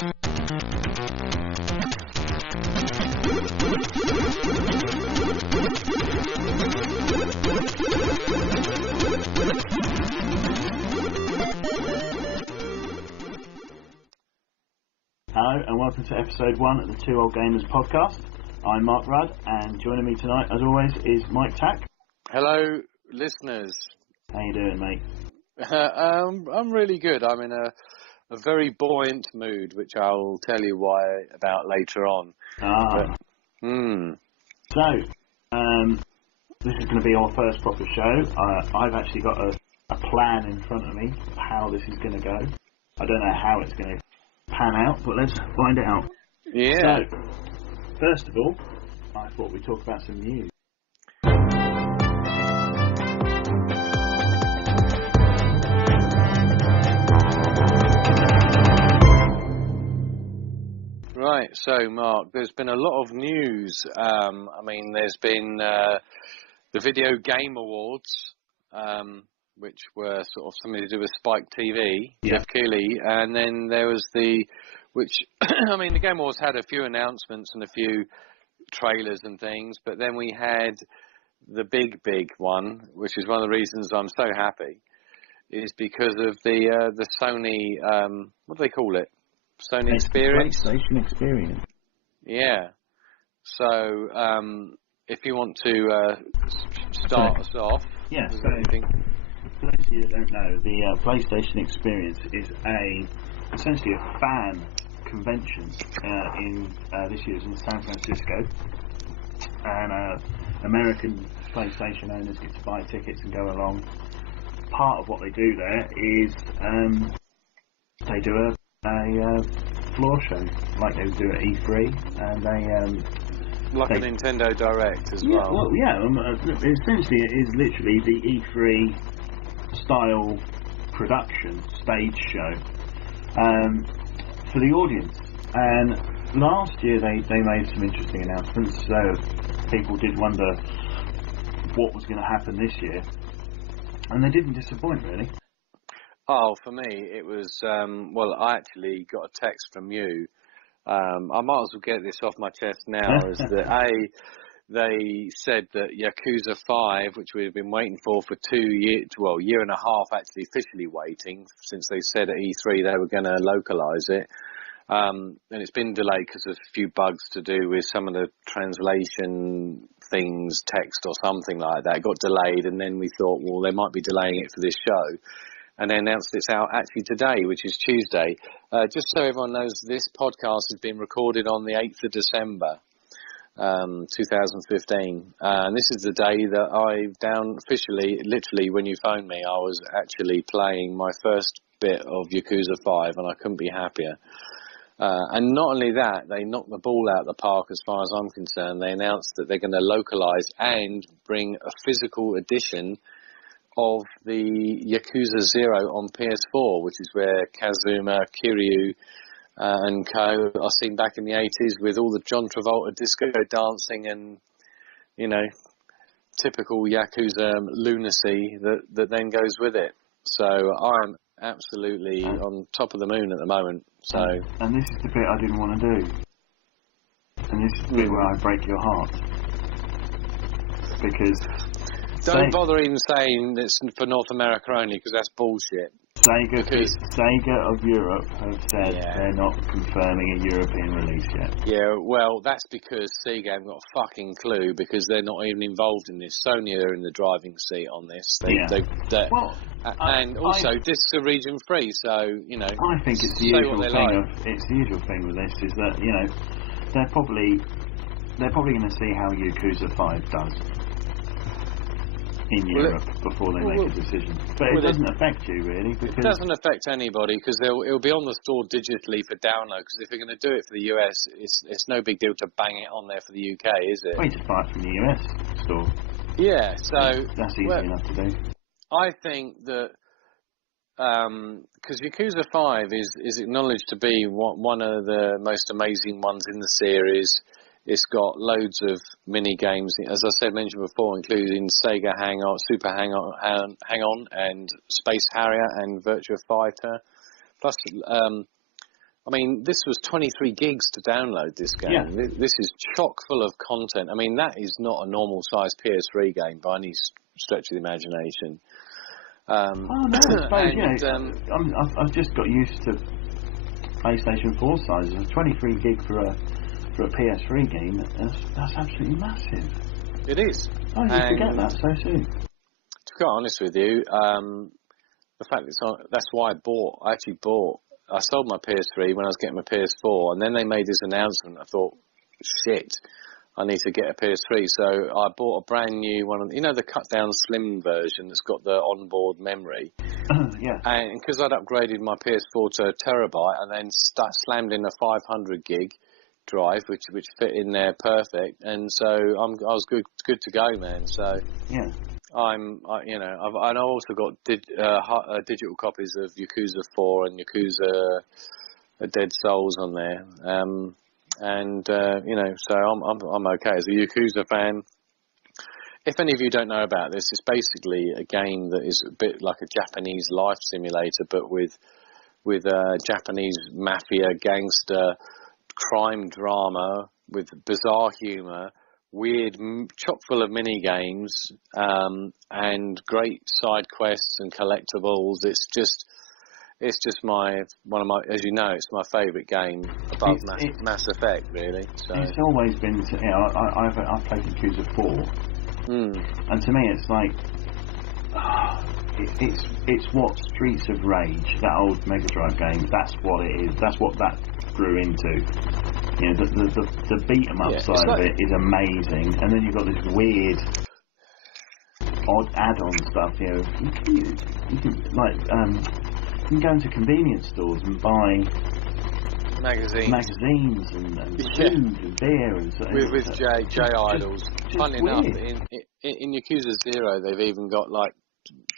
Hello and welcome to episode 1 of the Two Old Gamers podcast. I'm Mark Rudd, and joining me tonight, as always, is Mike Tack. Hello, listeners. How you doing, mate? I'm really good. I'm in a very buoyant mood, which I'll tell you why about later on. So, this is going to be our first proper show. I've actually got a plan in front of me of how this is going to go. I don't know how it's going to pan out, but let's find out. Yeah. So, first of all, I thought we'd talk about some news. Right, so Mark, there's been a lot of news. There's been the Video Game Awards, which were sort of something to do with Spike TV, Jeff Keighley, and then there was the Game Awards had a few announcements and a few trailers and things, but then we had the big one, which is one of the reasons I'm so happy, is because of the Sony, what do they call it? Sony Experience? PlayStation Experience. Yeah. So, if you want to start us off. Yeah, so for those of you that don't know, the PlayStation Experience is essentially a fan convention this year's in San Francisco, and American PlayStation owners get to buy tickets and go along. Part of what they do there is they do a floor show like they would do at E3, and a Nintendo Direct as well. Well, yeah. Essentially, it is literally the E3 style production stage show for the audience. And last year they made some interesting announcements, so people did wonder what was going to happen this year, and they didn't disappoint, really. Oh, for me, it was, I actually got a text from you. I might as well get this off my chest now, is that, they said that Yakuza 5, which we've been waiting for 2 years, year and a half actually officially waiting, since they said at E3 they were going to localise it. And it's been delayed because of a few bugs to do with some of the translation things, text or something like that. It got delayed, and then we thought, well, they might be delaying it for this show. And they announced it's out actually today, which is Tuesday. Just so everyone knows, this podcast has been recorded on the 8th of December, 2015. And this is the day that officially, literally when you phoned me, I was actually playing my first bit of Yakuza 5, and I couldn't be happier. And not only that, they knocked the ball out of the park as far as I'm concerned. They announced that they're going to localise and bring a physical edition of the Yakuza 0 on PS4, which is where Kazuma, Kiryu and co are seen back in the 80s with all the John Travolta disco dancing and, typical Yakuza lunacy that then goes with it. So I'm absolutely on top of the moon at the moment. So, and this is the bit I didn't want to do. And this is the bit where I break your heart. Because don't bother even saying it's for North America only, because that's bullshit. Sega of Europe have said they're not confirming a European release yet. Yeah, well, that's because Sega haven't got a fucking clue, because they're not even involved in this. Sony are in the driving seat on this. This is a region free, so I think it's the usual thing. It's the usual thing with this is that they're probably going to see how Yakuza 5 does in Europe before they make a decision. But it doesn't affect you, really. Because it doesn't affect anybody, because it'll be on the store digitally for download, because if you're going to do it for the US, it's no big deal to bang it on there for the UK, is it? Well, you just buy it from the US store. Yeah, so that's easy enough to do. I think that because Yakuza 5 is acknowledged to be one of the most amazing ones in the series. It's got loads of mini games, as I mentioned before, including Sega Super Hang On, and Space Harrier and Virtua Fighter. Plus, I mean, this was 23 gigs to download this game. Yeah. This is chock full of content. I mean, that is not a normal size PS3 game by any stretch of the imagination. Oh no, I suppose, I've just got used to PlayStation 4 sizes. 23 gig for a PS3 game. That's absolutely massive. It is. Oh, you forget that so soon. To be quite honest with you, the fact that's why I actually bought. I sold my PS3 when I was getting my PS4, and then they made this announcement. I thought, shit, I need to get a PS3. So I bought a brand new one. You know, the cut-down slim version that's got the onboard memory. Yeah. And because I'd upgraded my PS4 to a terabyte, and then slammed in a 500 gig drive, which fit in there perfect. And so I was good to go, man. So yeah. I've also got digital copies of Yakuza 4 and Yakuza Dead Souls on there, so I'm okay as a Yakuza fan. If any of you don't know about this, it's basically a game that is a bit like a Japanese life simulator, but with Japanese mafia gangster crime drama with bizarre humour. Weird, chock full of mini games, and great side quests and collectibles. It's just one of my, as you know, it's my favourite game above Mass Effect, really. So it's always been. I've played Yakuza 4, and to me, it's like it's what Streets of Rage, that old Mega Drive game. That's what it is. That's what that grew into. You know, the beat 'em up side of it is amazing, and then you've got this weird, odd add-on stuff. You know, you can go into convenience stores and buy magazines and food and beer and so. With J Idols. Funnily enough, in Yakuza 0, they've even got like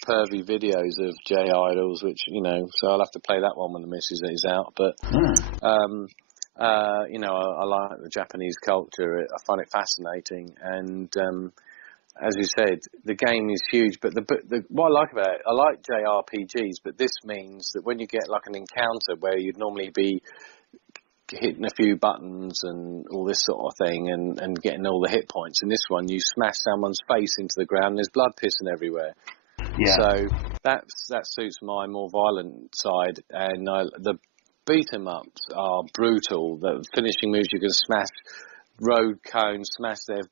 pervy videos of J Idols, which so I'll have to play that one when the missus is out. But I like the Japanese culture. I find it fascinating, and as you said, the game is huge. But what I like about it, I like JRPGs, but this means that when you get like an encounter where you'd normally be hitting a few buttons and all this sort of thing, and getting all the hit points, in this one you smash someone's face into the ground and there's blood pissing everywhere. Yeah. So that suits my more violent side, and the beat 'em ups are brutal. The finishing moves, you can smash road cones,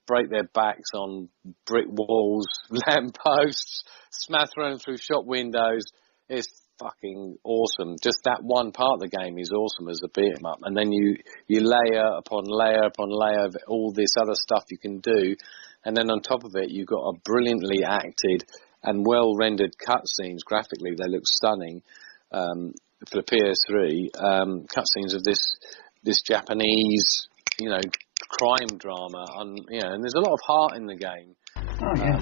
break their backs on brick walls, lamp posts, smash them through shop windows. It's fucking awesome. Just that one part of the game is awesome as a beat 'em up, and then you layer upon layer upon layer of all this other stuff you can do, and then on top of it you've got a brilliantly acted and well rendered cutscenes. Graphically they look stunning. For the PS3, cutscenes of this Japanese, crime drama, and there's a lot of heart in the game. Oh yeah.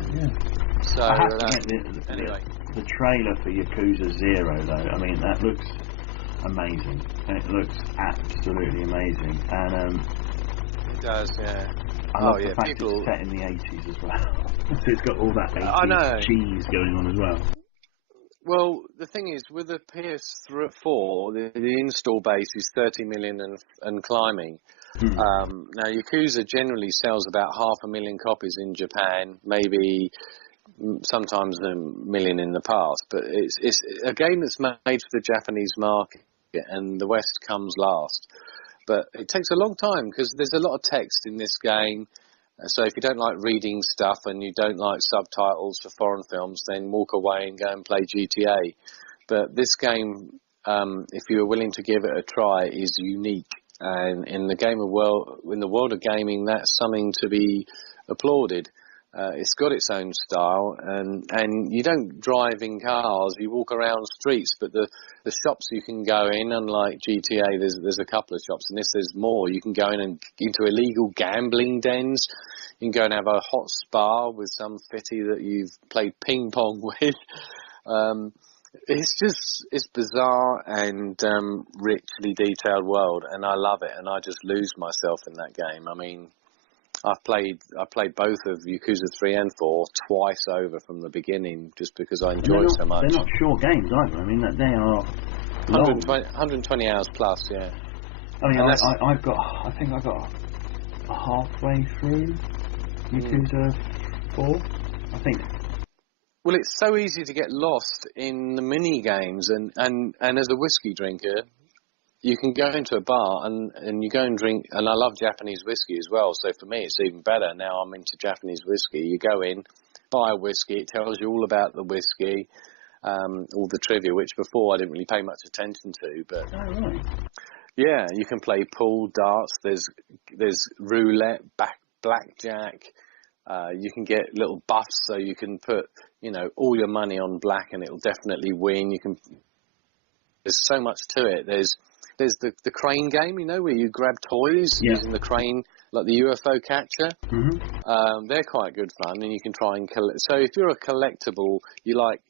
So I have to admit, anyway, the trailer for Yakuza 0, though, I mean, that looks amazing. It looks absolutely amazing, and it does, yeah. I love the fact it's set in the 80s as well. So it's got all that 80s cheese going on as well. Well, the thing is, with the PS4, the install base is 30 million and climbing. Now, Yakuza generally sells about 500,000 copies in Japan, maybe sometimes 1 million in the past. But it's a game that's made for the Japanese market, and the West comes last. But it takes a long time because there's a lot of text in this game. So if you don't like reading stuff and you don't like subtitles for foreign films, then walk away and go and play GTA. But this game, if you're willing to give it a try, is unique. And in the world of gaming, that's something to be applauded. It's got its own style, and you don't drive in cars, you walk around streets, but the shops you can go in, unlike GTA, there's a couple of shops, and there's more. You can go in and into illegal gambling dens. You can go and have a hot spa with some fitty that you've played ping pong with. It's bizarre and richly detailed world, and I love it, and I just lose myself in that game. I mean, I played both of Yakuza 3 and 4 twice over from the beginning, just because I enjoy so much. They're not short games either. I mean, they are 120 hours plus, yeah. I mean, And I think I got halfway through Yakuza 4, I think. Well, it's so easy to get lost in the mini games, and as a whiskey drinker, you can go into a bar and you go and drink, and I love Japanese whiskey as well, so for me it's even better. Now I'm into Japanese whiskey. You go in, buy a whiskey, it tells you all about the whiskey, all the trivia, which before I didn't really pay much attention to, but Oh, right. yeah, you can play pool, darts, there's roulette, blackjack, you can get little buffs, so you can put, all your money on black and it'll definitely win. There's so much to it. There's the crane game, where you grab toys using the crane, like the UFO catcher. Mm-hmm. They're quite good fun, and you can try and collect. So if you're a collectible, you like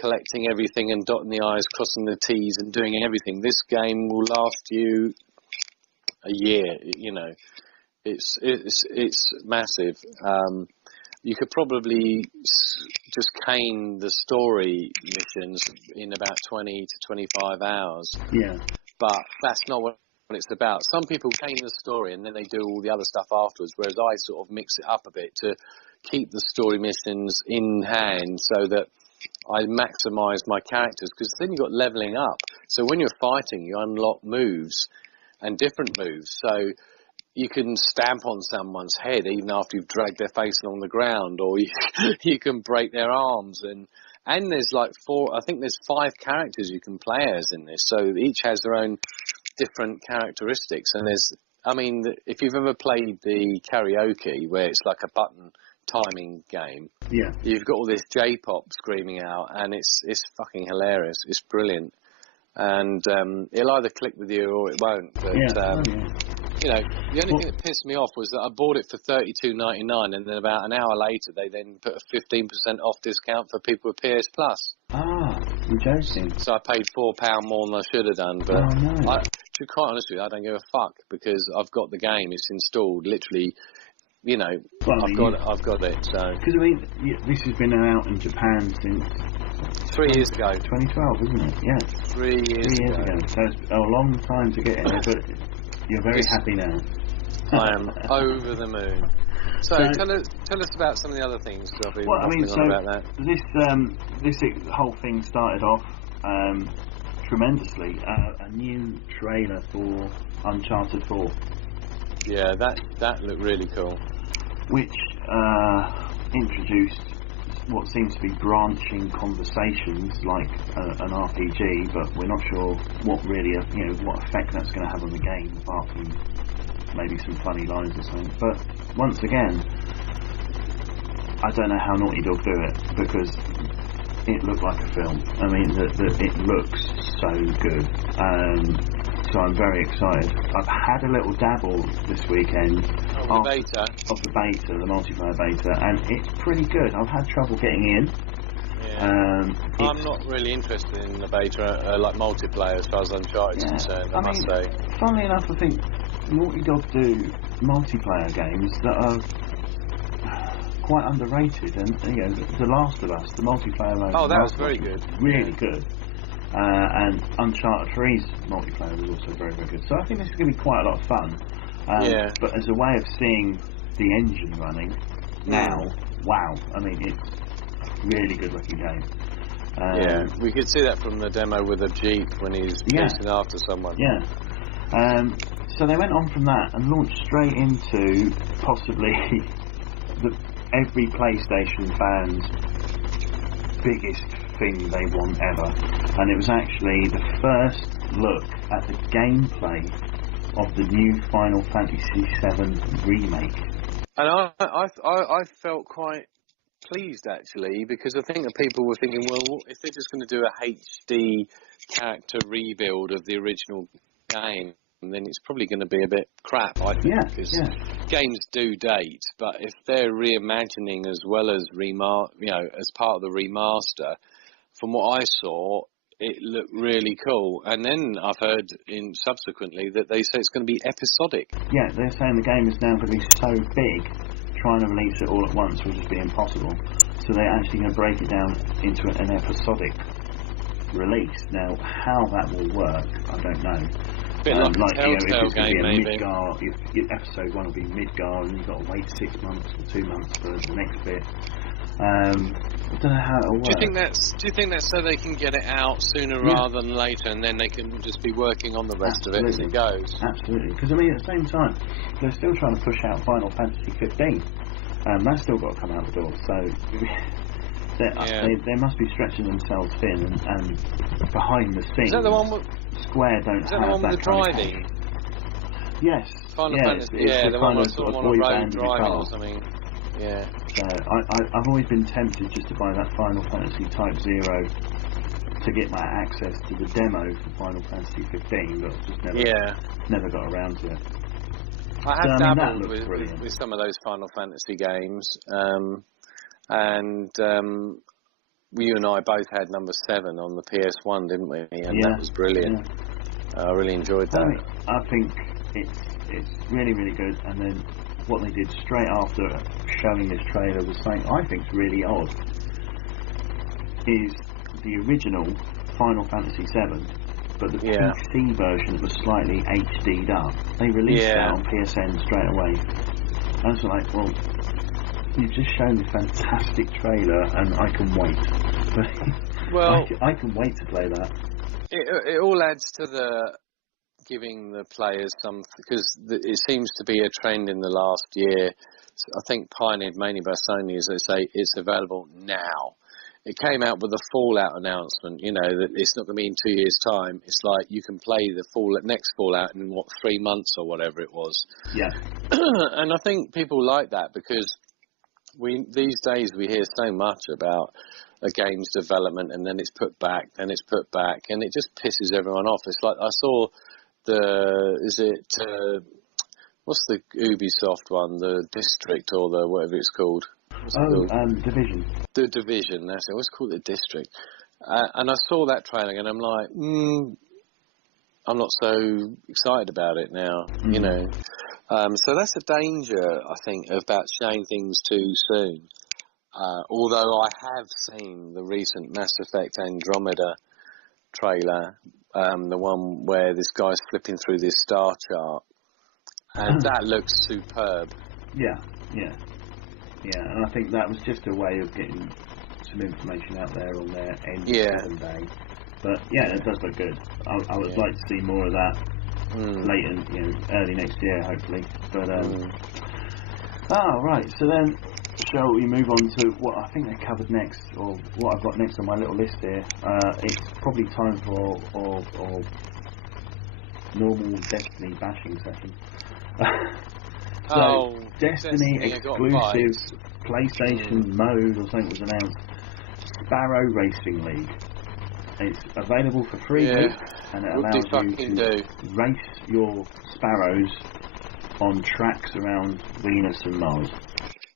collecting everything and dotting the I's, crossing the T's and doing everything, this game will last you a year. It's massive. You could probably just cane the story missions in about 20 to 25 hours. Yeah. But that's not what it's about. Some people cane the story and then they do all the other stuff afterwards, whereas I sort of mix it up a bit to keep the story missions in hand so that I maximise my characters, because then you've got levelling up. So when you're fighting, you unlock moves and different moves. So you can stamp on someone's head even after you've dragged their face along the ground, or you can break their arms. And there's like there's 5 characters you can play as in this, so each has their own different characteristics. And if you've ever played the karaoke, where it's like a button timing game, you've got all this J-pop screaming out, and it's fucking hilarious. It's brilliant, and it'll either click with you or it won't. But the only thing that pissed me off was that I bought it for $32.99, and then about an hour later they then put a 15% off discount for people with PS Plus. Ah, you're joking. So I paid £4 more than I should have done. But no. to be quite honest with you, I don't give a fuck, because I've got the game. It's installed, literally. I've got it. So because this has been out in Japan since 3 years ago. 2012, isn't it? Yeah. 3 years ago. So it's a long time to get in there, but you're very happy now. I am over the moon. So tell us about some of the other things. About that. This whole thing started off tremendously. A new trailer for Uncharted 4. Yeah, that looked really cool. Which introduced what seems to be branching conversations like an RPG, but we're not sure what really, what effect that's going to have on the game, apart from maybe some funny lines or something. But once again, I don't know how Naughty Dog do it, because it looked like a film. I mean, it looks so good. So I'm very excited. I've had a little dabble this weekend of the multiplayer beta, and it's pretty good. I've had trouble getting in. Yeah. I'm not really interested in the beta, like multiplayer, as far as Uncharted is concerned, I must say. Funnily enough, I think Naughty Dog do multiplayer games that are quite underrated, and The Last of Us, the multiplayer mode. Oh, that was very good. Really good. And Uncharted 3's multiplayer was also very, very good. So I think this is going to be quite a lot of fun. But as a way of seeing the engine running now, wow! I mean, it's a really good looking game. We could see that from the demo with a Jeep when he's chasing after someone. Yeah. So they went on from that and launched straight into possibly every PlayStation fan's biggest thing they want ever, and it was actually the first look at the gameplay of the new Final Fantasy VII remake. And I felt quite pleased, actually, because I think that people were thinking, well, if they're just going to do a HD character rebuild of the original game, then it's probably going to be a bit crap, I think, because games do date. But if they're reimagining as well as as part of the remaster, from what I saw, it looked really cool. And then I've heard subsequently that they say it's going to be episodic. Yeah, they're saying the game is now going to be so big, trying to release it all at once will just be impossible. So they're actually going to break it down into an episodic release. Now, how that will work, I don't know. bit like a Telltale if it's going game, to be a maybe. Midgar, if episode 1 will be Midgar, and you've got to wait 6 months or 2 months for the next bit. I don't know how it'll work. Do you think that's so they can get it out sooner rather than later, and then they can just be working on the rest of it as it goes? Absolutely, because I mean, at the same time, they're still trying to push out Final Fantasy 15. That's still got to come out the door. So they must be stretching themselves thin, and behind the scenes, is that the one with, Square don't is that have the one with that the kind driving? Yes. Final Fantasy, it's the one kind where of sort of on a boy road band driving guitar. or something. Yeah. So I've always been tempted just to buy that Final Fantasy Type 0 to get my access to the demo for Final Fantasy 15, but I've just never got around to it. I have dabbled with with some of those Final Fantasy games, and you and I both had number 7 on the PS1, didn't we? And that was brilliant. I really enjoyed that. I think it's really, really good. And then what they did straight after showing this trailer was something I think is really odd. Is the original Final Fantasy 7, but the PC version was slightly HD'd up. They released that on PSN straight away. I was like, well, you've just shown a fantastic trailer, and I can wait. Well, I can wait to play that. It all adds to the giving the players some, because it seems to be a trend in the last year. I think pioneered mainly by Sony, as they say, it's available now. It came out with a Fallout announcement, that it's not going to be in 2 years' time. It's like you can play the next Fallout in 3 months or whatever it was. Yeah. And I think people like that, because these days we hear so much about a game's development, and then it's put back, and it just pisses everyone off. It's like I saw what's the Ubisoft one, the District or the whatever it's called? Division. The Division, that's it. What's called the District? And I saw that trailer, and I'm like, I'm not so excited about it now, So that's a danger, I think, about showing things too soon. Although I have seen the recent Mass Effect Andromeda trailer, the one where this guy's flipping through this star chart, and that looks superb. Yeah, and I think that was just a way of getting some information out there on their end of day. But it does look good. I would like to see more of that early next year, hopefully. But right. So then, shall we move on to what I think they covered next, or what I've got next on my little list here? It's probably time for normal Destiny bashing session. Destiny exclusive PlayStation mode or something was announced. Sparrow Racing League. It's available for 3 weeks, and it allows you to race your Sparrows on tracks around Venus and Mars.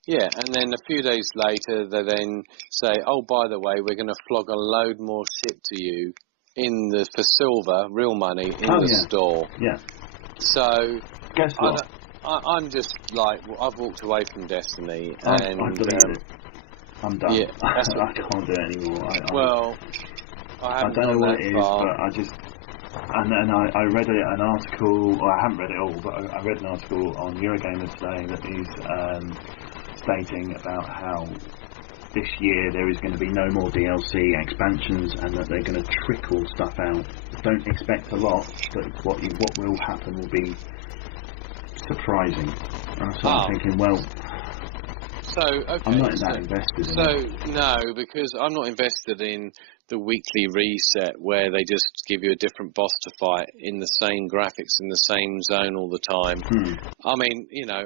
Yeah, and then a few days later, they then say, "Oh, by the way, we're going to flog a load more shit to you for silver, real money, in the store." Yeah. So guess what? I'm just like, I've walked away from Destiny, and I've deleted it. I'm done. Yeah, I can't do it anymore. I don't know what it is, but I just. And then I read an article, or I haven't read it all, but I read an article on Eurogamer today that is stating about how this year there is going to be no more DLC expansions, and that they're going to trickle stuff out. Don't expect a lot, but what will happen will be surprising. And I started thinking, well, I'm not that invested in it. No, because I'm not invested in the weekly reset where they just give you a different boss to fight in the same graphics in the same zone all the time. I mean, I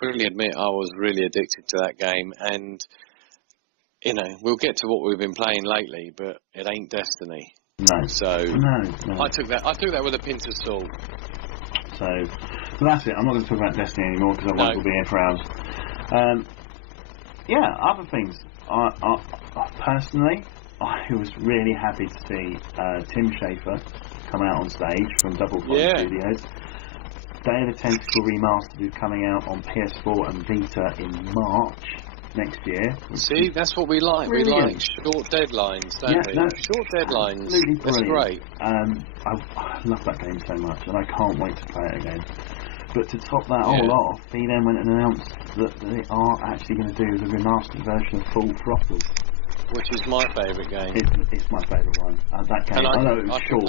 freely admit I was really addicted to that game, and we'll get to what we've been playing lately, but it ain't Destiny. No. So no. I took that with a pinch of salt. So that's it. I'm not going to talk about Destiny anymore because I will be here for hours. Other things. I personally, I was really happy to see Tim Schafer come out on stage from Double Fine Studios. Day of the Tentacle Remastered is coming out on PS4 and Vita in March. next year. See, that's what we like. We like short deadlines, don't we? No, short deadlines. Absolutely That's brilliant. great. I love that game so much, and I can't wait to play it again. But to top that all off, he then went and announced that they are actually going to do the remastered version of Full Throttle. Which is my favourite game. It's my favourite one. That game, I know it was short,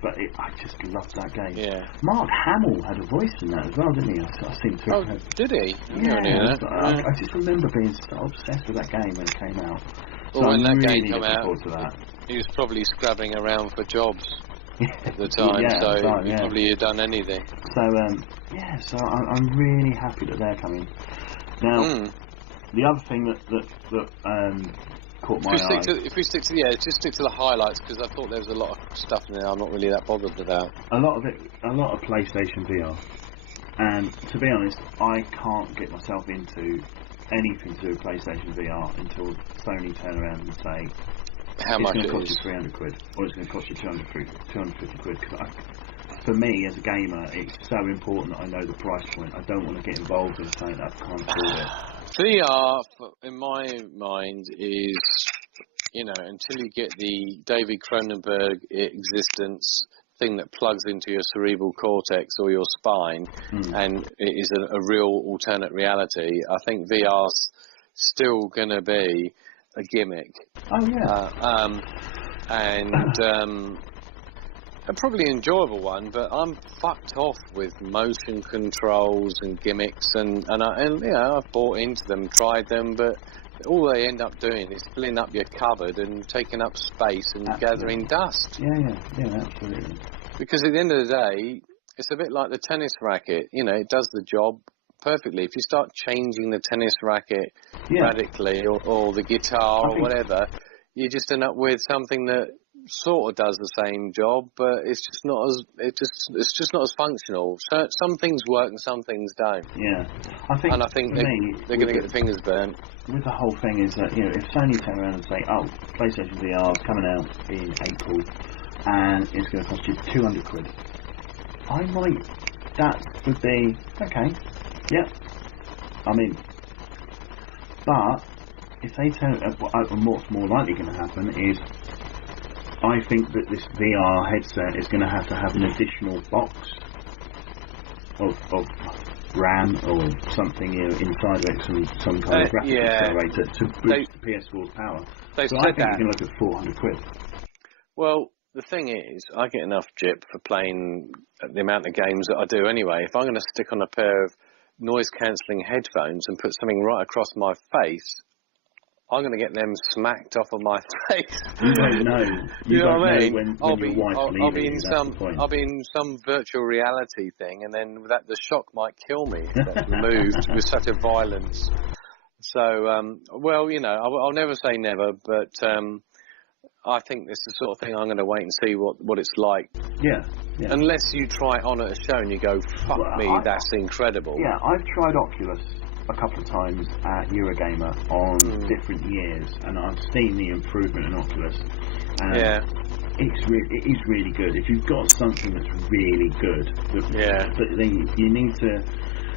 but I just loved that game. Yeah. Mark Hamill had a voice in that as well, didn't he? I seem to have heard. Did he? I just remember being so obsessed with that game when it came out. Well, when that game came out, he was probably scrabbling around for jobs at the time, he probably had done anything. So, so I'm really happy that they're coming. Now, the other thing that caught my eye. If we stick to just stick to the highlights, because I thought there was a lot of stuff in there I'm not really that bothered about. A lot of PlayStation VR, and to be honest, I can't get myself into anything to do with PlayStation VR until Sony turn around and say how much it's going to cost you 300 quid, or it's going to cost you 250 quid. Because for me as a gamer, it's so important that I know the price point. I don't want to get involved in something that I can't afford it. VR, in my mind, is, until you get the David Cronenberg existence thing that plugs into your cerebral cortex or your spine, and it is a real alternate reality, I think VR's still going to be a gimmick. Oh, yeah. A probably enjoyable one, but I'm fucked off with motion controls and gimmicks, and I've bought into them, tried them, but all they end up doing is filling up your cupboard and taking up space and gathering dust. Yeah, absolutely. Because at the end of the day, it's a bit like the tennis racket. It does the job perfectly. If you start changing the tennis racket radically, or the guitar or whatever, you just end up with something that sort of does the same job, but it's just not as functional. So some things work and some things don't. Yeah, I think they're going to get the fingers burnt. With the whole thing is that if Sony turn around and say, "Oh, PlayStation VR is coming out in April, and it's going to cost you 200 quid," that would be okay. Yep, I'm in. But if they what's more likely going to happen is, I think that this VR headset is going to have an additional box of RAM or something inside of it, some kind of graphics accelerator to boost the PS4's power. So I think you're going to look at 400 quid. Well, the thing is, I get enough jip for playing the amount of games that I do anyway. If I'm going to stick on a pair of noise-cancelling headphones and put something right across my face, I'm going to get them smacked off of my face. You don't know. You don't know when your wife's leaving you. I'll be in some virtual reality thing, and then the shock might kill me if that's removed with such a violence. So, I'll never say never, but I think this is the sort of thing I'm going to wait and see what it's like. Yeah. Unless you try it on at a show and you go, that's incredible. Yeah, I've tried Oculus a couple of times at Eurogamer on different years, and I've seen the improvement in Oculus. It is really good. If you've got something that's really good, but then you need to.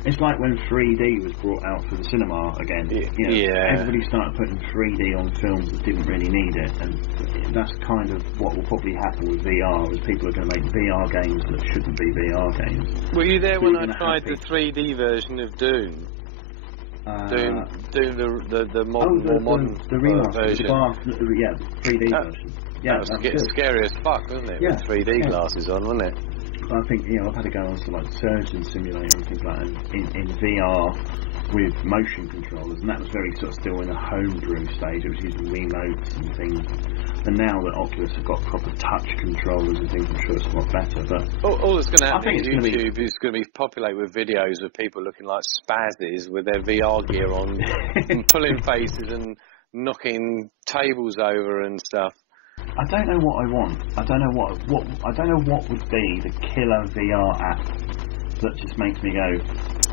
It's like when 3D was brought out for the cinema again. Everybody started putting 3D on films that didn't really need it, and that's kind of what will probably happen with VR. Is people are going to make VR games that shouldn't be VR games. Were you there when I tried the 3D version of Doom? Doing the modern version. The 3D version. Yeah, that was getting scary as fuck, wasn't it? With 3D glasses on, wasn't it? I think I've had to go on to like Surgeon Simulator and things like that in VR with motion controllers, and that was very sort of still in a homebrew stage. It was using Wiimotes and things. And now that Oculus have got proper touch controllers and things, I'm sure it's a lot better. But all that's going to happen on YouTube is going to be populated with videos of people looking like spazzes with their VR gear on, and pulling faces and knocking tables over and stuff. I don't know what I want. I don't know what would be the killer VR app that just makes me go,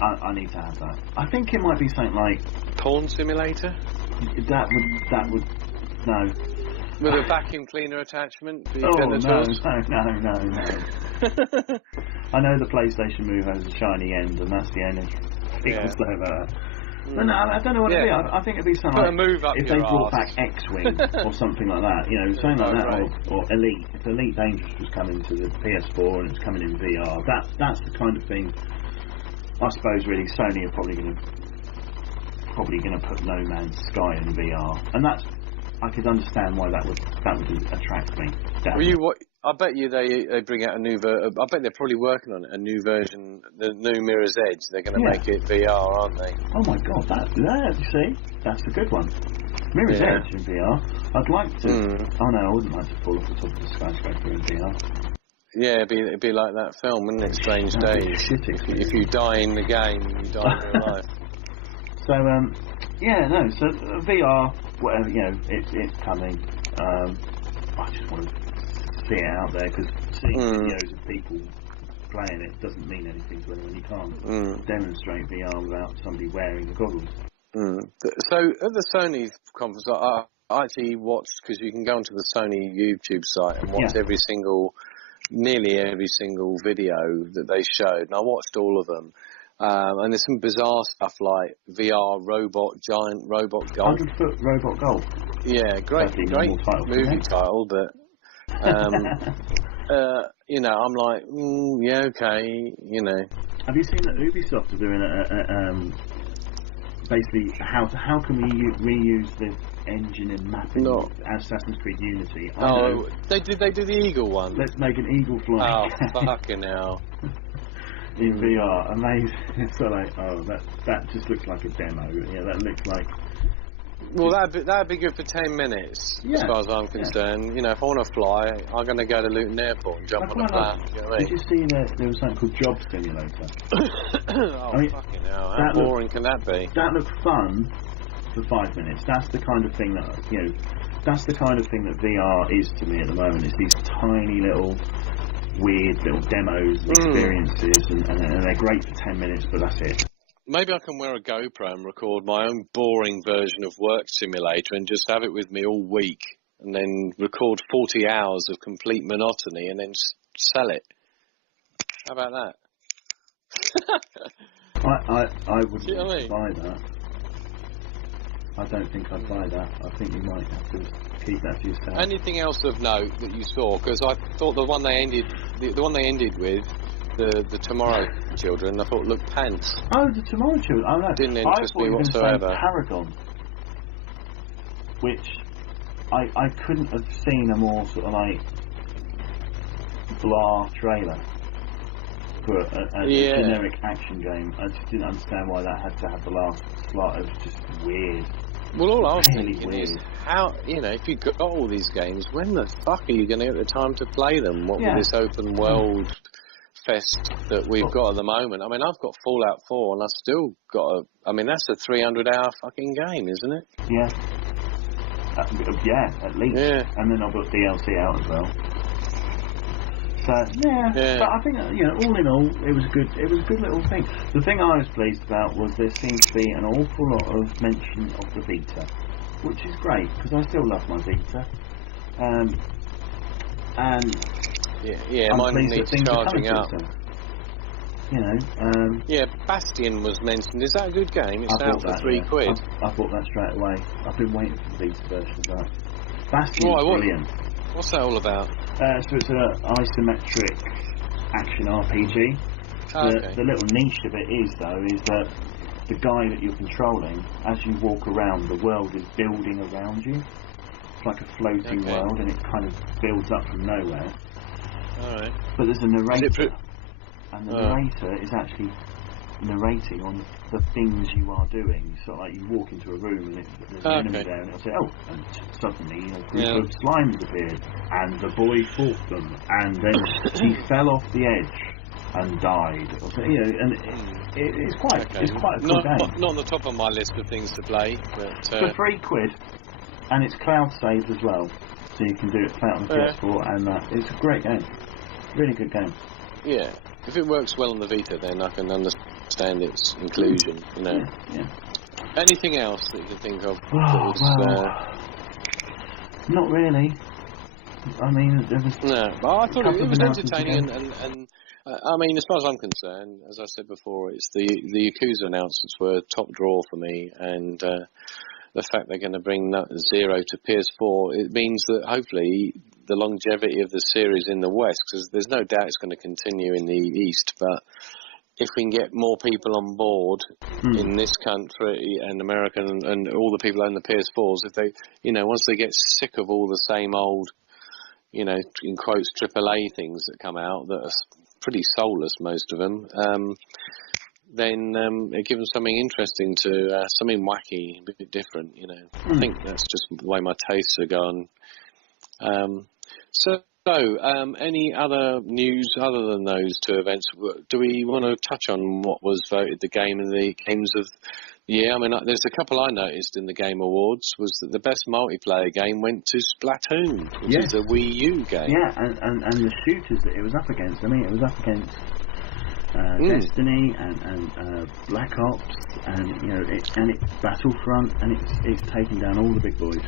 I need to have that. I think it might be something like Porn Simulator. That would no. With a vacuum cleaner attachment. No. I know the PlayStation Move has a shiny end, and that's the only thing I'll say about that. No, I don't know what it'd be. I think it'd be something like move up if they brought back X-Wing or something like that, something like that, right. or Elite. If Elite Dangerous was coming to the PS4 and it's coming in VR, that's the kind of thing. I suppose really Sony are probably going to put No Man's Sky in VR, and I could understand why that would attract me. Well, I bet you they bring out a new I bet they're probably working on it, a new version, the new Mirror's Edge. They're going to make it VR, aren't they? Oh my God, you see, that's a good one. Mirror's Edge in VR. I'd like to. Oh no, I wouldn't like to fall off the top of the skyscraper in VR. Yeah, it'd be like that film, wouldn't it? Strange Days. If you die in the game, you die in real life. So so VR, whatever, it's coming. I just want to see it out there, because seeing videos of people playing it doesn't mean anything to anyone. You can't demonstrate VR without somebody wearing the goggles. So at the Sony conference, I actually watched, because you can go onto the Sony YouTube site and watch nearly every single video that they showed, and I watched all of them. And there's some bizarre stuff like VR giant robot golf. 100-foot robot golf. Yeah, great movie title, but I'm like, yeah, okay, Have you seen that Ubisoft are doing basically how can we reuse the engine and mapping Assassin's Creed Unity? They do the eagle one. Let's make an eagle fly. Oh, fucking hell. In VR, amazing. So that just looks like a demo. That looks like. Well, that'd be good for 10 minutes, as far as I'm concerned. If I want to fly, I'm going to go to Luton Airport and jump on a plane. Did you see that there was something called Job Simulator? Fucking hell! How boring can that be? That looked fun for 5 minutes. That's the kind of thing that That's the kind of thing that VR is to me at the moment. It's these tiny little weird little demos, experiences, and they're great for 10 minutes, but that's it. Maybe I can wear a GoPro and record my own boring version of Work Simulator and just have it with me all week, and then record 40 hours of complete monotony and then sell it. How about that? I wouldn't buy that. I don't think I'd buy that. I think you might have to keep that to yourself. Anything else of note that you saw? Because I thought the one they ended with, the Tomorrow Children, I thought looked pants. Oh, the Tomorrow Children. Oh no, didn't interest me whatsoever. Paragon, which I couldn't have seen a more sort of like blah trailer for a generic action game. I just didn't understand why that had to have the last slot. It was just weird. Well, all I was really thinking weird. is, how, if you've got all these games, when the fuck are you going to get the time to play them? What with this open world fest that we've got at the moment? I mean, I've got Fallout 4 and I've still got that's a 300-hour fucking game, isn't it? Yeah. At least. Yeah. And then I've got DLC out as well. So but I think all in all, it was a good little thing. The thing I was pleased about was there seemed to be an awful lot of mention of the Vita, which is great because I still love my Vita. And mine needs charging up. Bastion was mentioned. Is that a good game? It's out for £3. I bought that straight away. I've been waiting for the Vita version of that. Bastion's brilliant. What's that all about? So it's an isometric action RPG. The little niche of it is that the guy that you're controlling, as you walk around, the world is building around you. It's like a floating world, and it kind of builds up from nowhere. Alright. But there's a narrator, and the narrator is actually narrating on the things you are doing. So like you walk into a room and there's an enemy there, and it'll say, and suddenly a group of slimes appeared, and the boy fought them, and then he fell off the edge and died. And it's quite a cool game. Not on the top of my list of things to play, but for £3, and it's cloud saved as well, so you can do it play it on the PS4, and it's a great game, really good game. Yeah, if it works well on the Vita, then I can understand its inclusion. Yeah. Anything else that you can think of? Not really. I mean, there was. No, but I thought it was entertaining, and I mean, as far as I'm concerned, as I said before, it's the Yakuza announcements were top draw for me, and the fact they're going to bring Zero to PS4, it means that hopefully the longevity of the series in the West, because there's no doubt it's going to continue in the East, but if we can get more people on board in this country and America and all the people on the PS4s, if they, once they get sick of all the same old, in quotes, AAA things that come out that are pretty soulless, most of them, then it gives them something interesting to, something wacky, a bit different, I think that's just the way my tastes are gone. So, any other news other than those two events? Do we want to touch on what was voted the game of the games of the year? I mean, there's a couple I noticed in the Game Awards. Was that the best multiplayer game went to Splatoon, which is a Wii U game. Yeah, and the shooters that it was up against. I mean, it was up against Destiny and Black Ops, and it's Battlefront, and it's taken down all the big boys.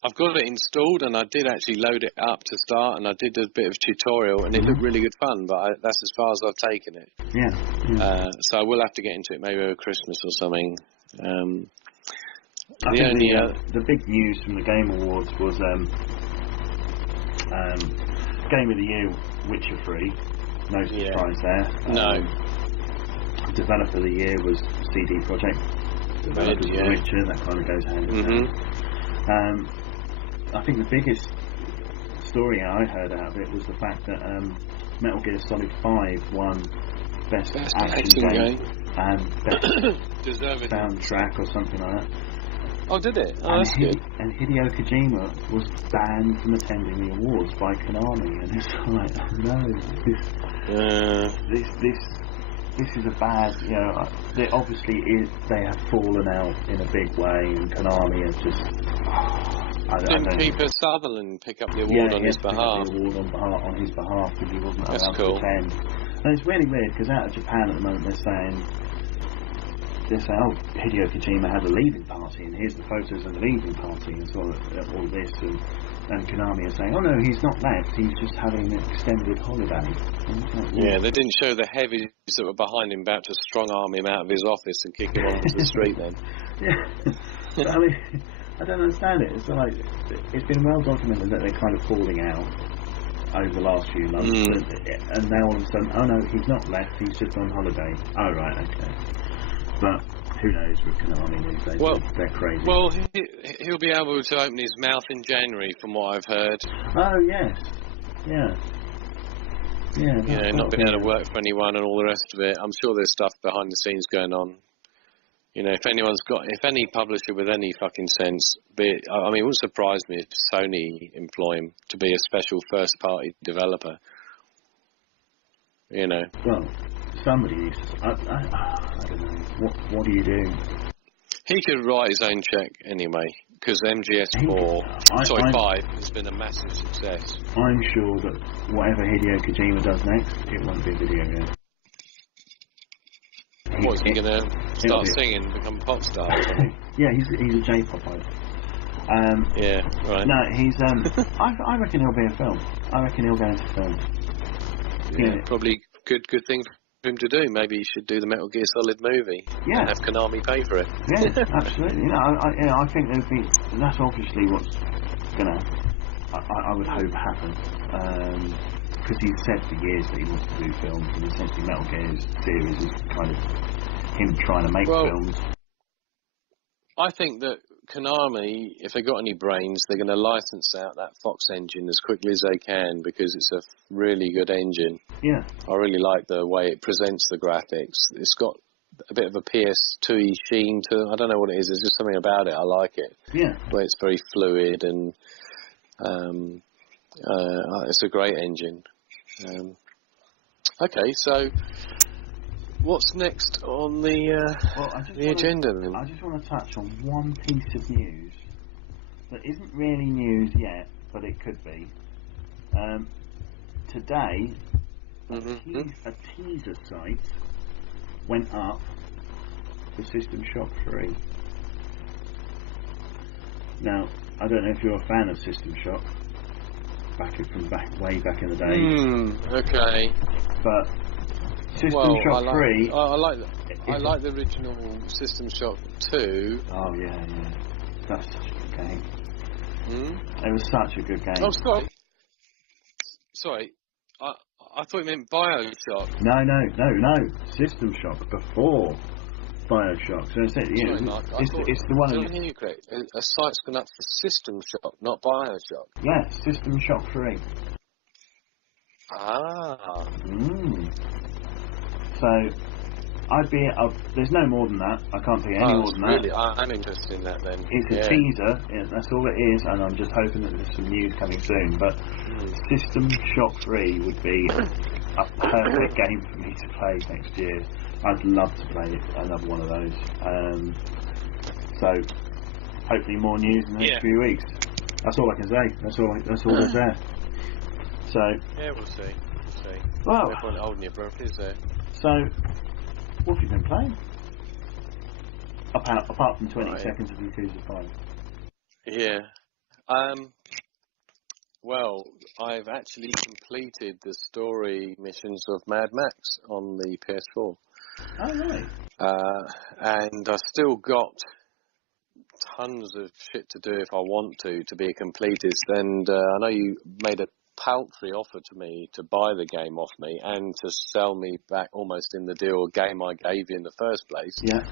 I've got it installed, and I did actually load it up to start, and I did a bit of tutorial, and it looked really good fun, but that's as far as I've taken it. Yeah. So I will have to get into it maybe over Christmas or something. I think the big news from the Game Awards was Game of the Year, Witcher 3. No surprise there. No. Developer of the Year was CD Projekt. Developers of Witcher, that kind of goes hand in hand. I think the biggest story I heard out of it was the fact that Metal Gear Solid 5 won Best Action Game and Best Soundtrack or something like that. Oh, did it? Oh, that's good. And Hideo Kojima was banned from attending the awards by Konami, and it's like, oh no, this is a bad, they obviously they have fallen out in a big way, and Konami has just. Didn't Keeper Sutherland pick up the award on his behalf? The award on his behalf because he wasn't allowed to attend. And it's really weird because out of Japan at the moment they're saying, oh, Hideo Kojima had a leaving party, and here's the photos of the leaving party, and so all this, and Konami are saying, oh no, he's not left, he's just having an extended holiday. Yeah, they didn't show the heavies that were behind him about to strong arm him out of his office and kick him onto the street then. Yeah, but, I mean, I don't understand it. It's like, it's been well documented that they're kind of falling out over the last few months, and now all of a sudden, oh no, he's not left, he's just on holiday. Oh right, okay. But who knows with Konami these days? Well, they're crazy. Well, he'll be able to open his mouth in January, from what I've heard. Oh yes, yeah. Not being able to work for anyone and all the rest of it. I'm sure there's stuff behind the scenes going on. If any publisher with any fucking sense, it wouldn't surprise me if Sony employ him to be a special first-party developer. Well, somebody needs to. I don't know. What do you do? He could write his own check anyway, because MGS4, 5 has been a massive success. I'm sure that whatever Hideo Kojima does next, it won't be a video game. What's he going to start singing and become a pop star or something? Yeah, he's a J-pop idol. Yeah, right. No, he's. I reckon he'll be a film. I reckon he'll go into film. Yeah, probably good thing for him to do. Maybe he should do the Metal Gear Solid movie. Yeah. And have Konami pay for it. Yeah, absolutely. I think that's obviously what's gonna. I would hope happen. Because he's said for years that he wants to do films, and essentially Metal Gear's series is kind of him trying to make films. I think that Konami, if they got any brains, they're going to license out that Fox engine as quickly as they can, because it's a really good engine. Yeah. I really like the way it presents the graphics. It's got a bit of a PS2-y sheen to it. I don't know what it is. There's just something about it. I like it. Yeah. The way it's very fluid, and it's a great engine. Okay, so what's next on the agenda then? I just want to touch on one piece of news that isn't really news yet, but it could be. Today, a teaser site went up for System Shock 3. Now, I don't know if you're a fan of System Shock. way back in the day. Okay. But System Shock 3. I like the original System Shock 2. Oh yeah. That's such a good game. It was such a good game. Oh, sorry. I thought you meant BioShock. No. System Shock before BioShock. So it's the one. Did I hear you correct? A site's gone up for System Shock, not BioShock. Yeah, System Shock 3. Ah. So there's no more than that. I can't see any more than that. I'm interested in that then. It's a teaser. That's all it is, and I'm just hoping that there's some news coming soon. But System Shock 3 would be a perfect game for me to play next year. I'd love to play another one of those. So hopefully more news in the next few weeks. That's all I can say. That's all that's there. So yeah, we'll see. Well, no point holding your breath, is there? So, what have you been playing? Apart from 20 seconds of Yakuza 5. Yeah. Well, I've actually completed the story missions of Mad Max on the PS4. Oh, right. And I've still got tons of shit to do if I want to be a completist. And I know you made a paltry offer to me to buy the game off me and to sell me back almost in the deal a game I gave you in the first place. Yeah.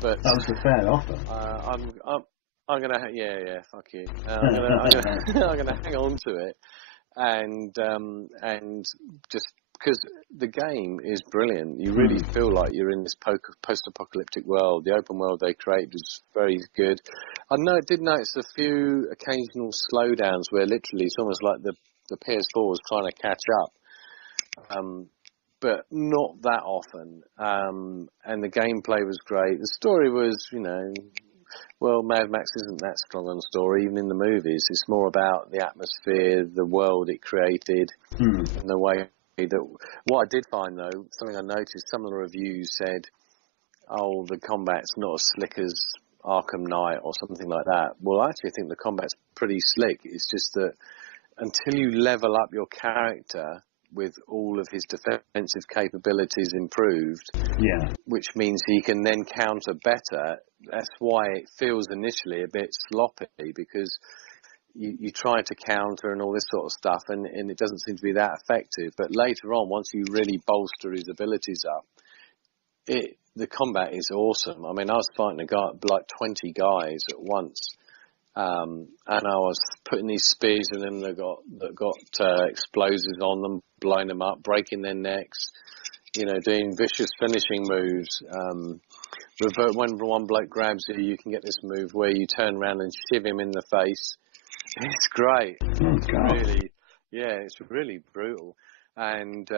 But that was a fair offer. I'm gonna fuck you. I'm gonna hang on to it, and just because the game is brilliant, you really feel like you're in this post-apocalyptic world. The open world they created is very good. I did notice a few occasional slowdowns where literally it's almost like the PS4 was trying to catch up. But not that often. And the gameplay was great. The story was, well, Mad Max isn't that strong on story, even in the movies. It's more about the atmosphere, the world it created, and the way that... What I did find, though, something I noticed, some of the reviews said, oh, the combat's not as slick as Arkham Knight or something like that. Well, I actually think the combat's pretty slick. It's just that until you level up your character with all of his defensive capabilities improved, which means he can then counter better. That's why it feels initially a bit sloppy, because you try to counter and all this sort of stuff, and it doesn't seem to be that effective. But later on, once you really bolster his abilities up, the combat is awesome. I mean, I was fighting a guy, like 20 guys at once. And I was putting these spears in them that got explosives on them, blowing them up, breaking their necks, doing vicious finishing moves. When one bloke grabs you can get this move where you turn around and shiv him in the face. It's great. Oh, God. It's really brutal. And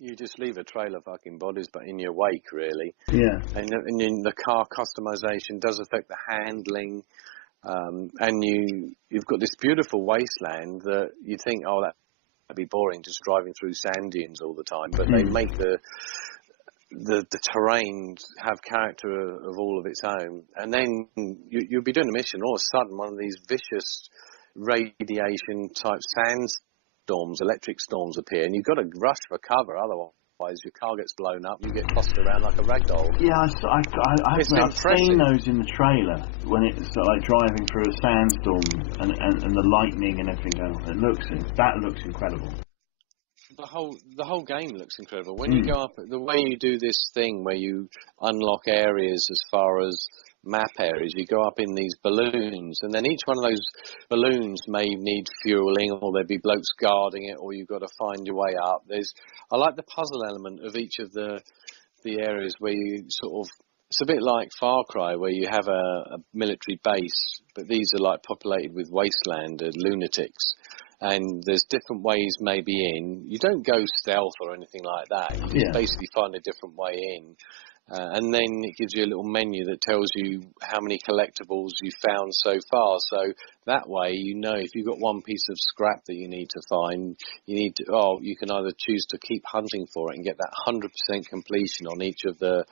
you just leave a trail of fucking bodies, but in your wake, really. Yeah. And the car customization does affect the handling. And you've got this beautiful wasteland that you think, oh, that'd be boring, just driving through sand dunes all the time. But they make the terrain have character of all of its own. And then you'll be doing a mission, all of a sudden one of these vicious radiation type sandstorms, electric storms appear, and you've got to rush for cover, otherwise your car gets blown up and you get tossed around like a rag doll. Yeah, I've seen those in the trailer when it's like driving through a sandstorm and the lightning and everything going on. That looks incredible. The whole game looks incredible. When you go up, the way you do this thing where you unlock areas as far as map areas, you go up in these balloons, and then each one of those balloons may need fueling, or there'd be blokes guarding it, or you've got to find your way up. I like the puzzle element of each of the areas where you sort of, it's a bit like Far Cry, where you have a military base, but these are like populated with wasteland lunatics. And there's different ways maybe in. You don't go stealth or anything like that. You just basically find a different way in. And then it gives you a little menu that tells you how many collectibles you found so far. So that way, you know, if you've got one piece of scrap that you need to find, you can either choose to keep hunting for it and get that 100% completion on each of the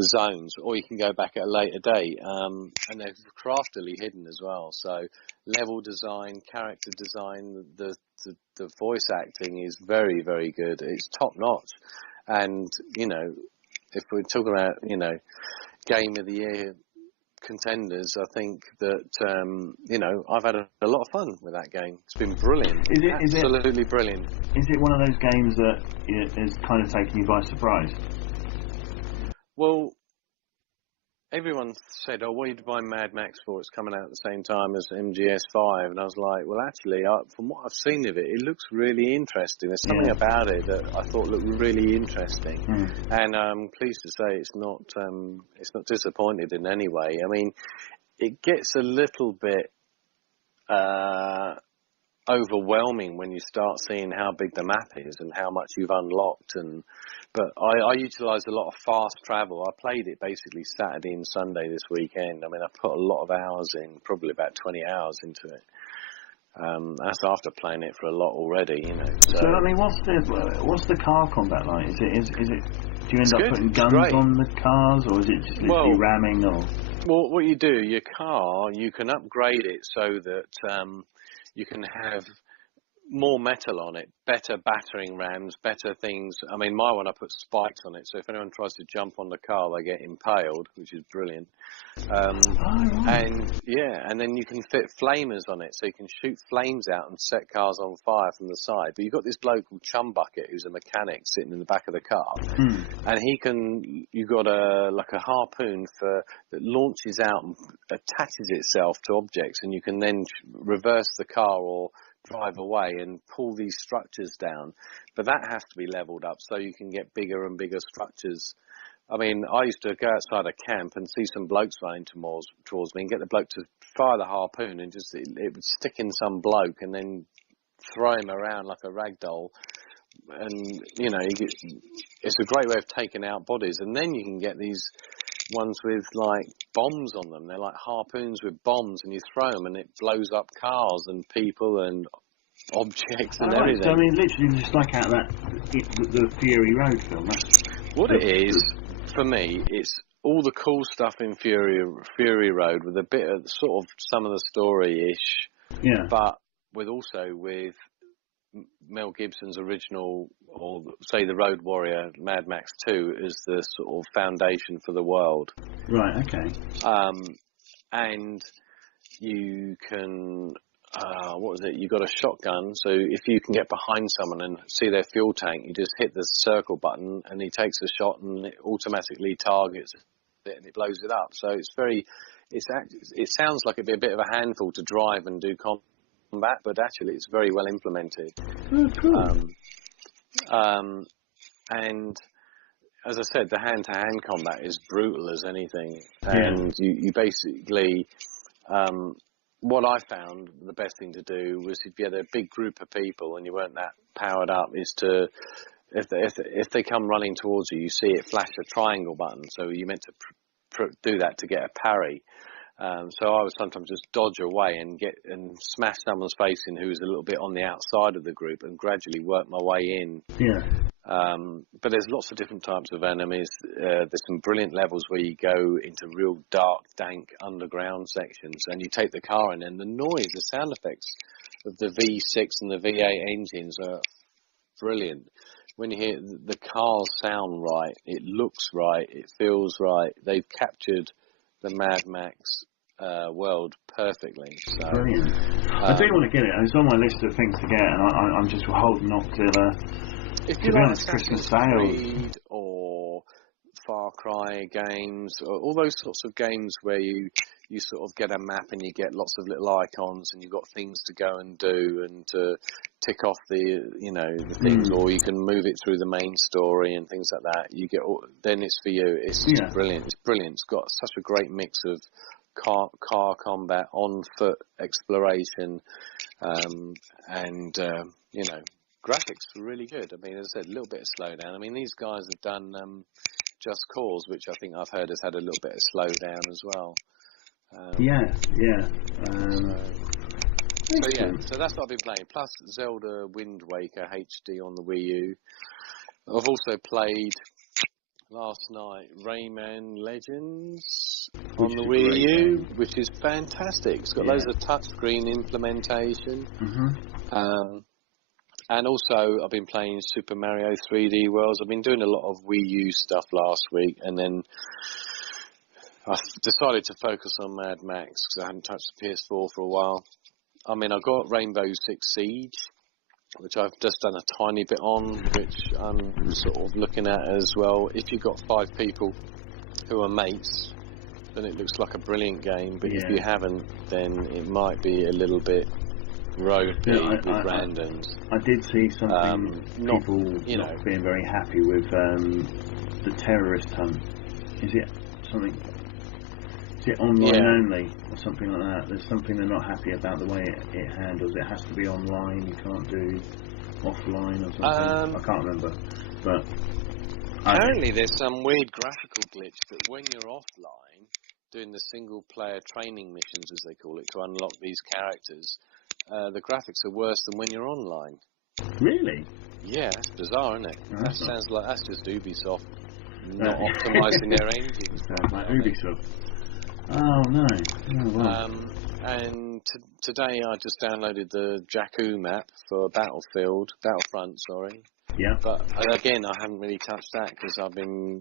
zones, or you can go back at a later date. And they're craftily hidden as well. So level design, character design, the voice acting is very, very good. It's top notch. And, you know, if we're talking about, you know, Game of the Year contenders, I think that, you know, I've had a lot of fun with that game. It's been brilliant. Absolutely brilliant. Is it one of those games that is kind of taking you by surprise? Well, everyone said, what are you buying Mad Max for? It's coming out at the same time as MGS5. And I was like, well, actually, from what I've seen of it, it looks really interesting. There's something about it that I thought looked really interesting. And I'm pleased to say it's not disappointed in any way. I mean, it gets a little bit overwhelming when you start seeing how big the map is and how much you've unlocked. But I utilised a lot of fast travel. I played it basically Saturday and Sunday this weekend. I mean, I put a lot of hours in, probably about 20 hours into it. That's after playing it for a lot already, you know. So I mean, what's the car combat like? Is it? Do you end up putting guns on the cars, or is it just literally ramming? Or what you do, your car, you can upgrade it so that you can have more metal on it, better battering rams, better things. I mean, my one, I put spikes on it, so if anyone tries to jump on the car, they get impaled, which is brilliant. And then you can fit flamers on it, so you can shoot flames out and set cars on fire from the side. But you've got this bloke called Chumbucket, who's a mechanic sitting in the back of the car, and you've got a harpoon that launches out and attaches itself to objects, and you can then reverse the car or drive away and pull these structures down. But that has to be leveled up so you can get bigger and bigger structures. I mean, I used to go outside a camp and see some blokes running towards me and get the bloke to fire the harpoon, and just it would stick in some bloke and then throw him around like a rag doll. And, you know, it's a great way of taking out bodies. And then you can get these ones with like bombs on them. They're like harpoons with bombs, and you throw them and it blows up cars and people and objects and everything. So I mean, literally just like out of the Fury Road film. What it is, for me, it's all the cool stuff in Fury Road with a bit of sort of some of the story-ish, but with Mel Gibson's original, or say the Road Warrior, Mad Max 2, as the sort of foundation for the world. Right, okay. And you can, you've got a shotgun, so if you can get behind someone and see their fuel tank, you just hit the circle button and he takes a shot and it automatically targets it and it blows it up. So it sounds like it'd be a bit of a handful to drive and do combat, but actually it's very well implemented. Oh, cool. And as I said, the hand-to-hand combat is brutal as anything, and you basically, what I found the best thing to do was, if you had a big group of people and you weren't that powered up, is to, if they come running towards you, you see it flash a triangle button, so you meant to do that to get a parry. So I would sometimes just dodge away and smash someone's face in who's a little bit on the outside of the group, and gradually work my way in. Yeah. But there's lots of different types of enemies. There's some brilliant levels where you go into real dark, dank underground sections, and you take the car in, and the noise, the sound effects of the V6 and the V8 engines are brilliant. When you hear the cars sound right, it looks right, it feels right. They've captured the Mad Max world perfectly. So, brilliant. I do want to get it. It's on my list of things to get, and I'm just holding off if to you be like honest, Christmas sales or Far Cry games, or all those sorts of games where you sort of get a map and you get lots of little icons and you've got things to go and do and to tick off the things, or you can move it through the main story and things like that. Then it's for you. It's just brilliant. It's brilliant. It's got such a great mix of car combat, on foot exploration, and graphics were really good. I mean, as I said, a little bit of slowdown. I mean, these guys have done Just Cause, which I think I've heard has had a little bit of slowdown as well. Yeah. So that's what I've been playing. Plus Zelda Wind Waker HD on the Wii U. I've also played last night Rayman Legends on the Wii U, which is fantastic. It's got loads of touchscreen implementation. And also I've been playing Super Mario 3D Worlds. I've been doing a lot of Wii U stuff last week, and then I decided to focus on Mad Max because I hadn't touched the PS4 for a while. I mean, I got Rainbow Six Siege, which I've just done a tiny bit on, which I'm sort of looking at as well. If you've got 5 people who are mates, then it looks like a brilliant game. But if you haven't, then it might be a little bit ropey with randoms. I did see something, people not being very happy with the terrorist hunt. Is it something... Is it online only or something like that? There's something they're not happy about the way it handles. It has to be online. You can't do offline or something. I can't remember. But apparently there's some weird graphical glitch that when you're offline doing the single player training missions, as they call it, to unlock these characters, the graphics are worse than when you're online. Really? Yeah, that's bizarre, isn't it? That sounds like that's just Ubisoft not optimising their engines. Sounds like Ubisoft. Oh no! Oh, wow. And today I just downloaded the Jakku map for Battlefront. Sorry. Yeah. But again, I haven't really touched that because I've been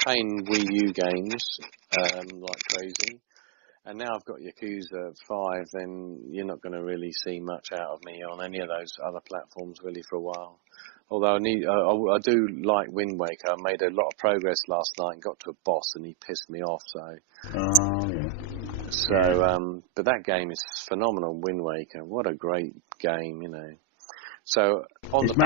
playing Wii U games like crazy. And now I've got Yakuza 5. Then you're not going to really see much out of me on any of those other platforms really for a while. Although I do like Wind Waker. I made a lot of progress last night and got to a boss, and he pissed me off. But that game is phenomenal, Wind Waker. What a great game, So it's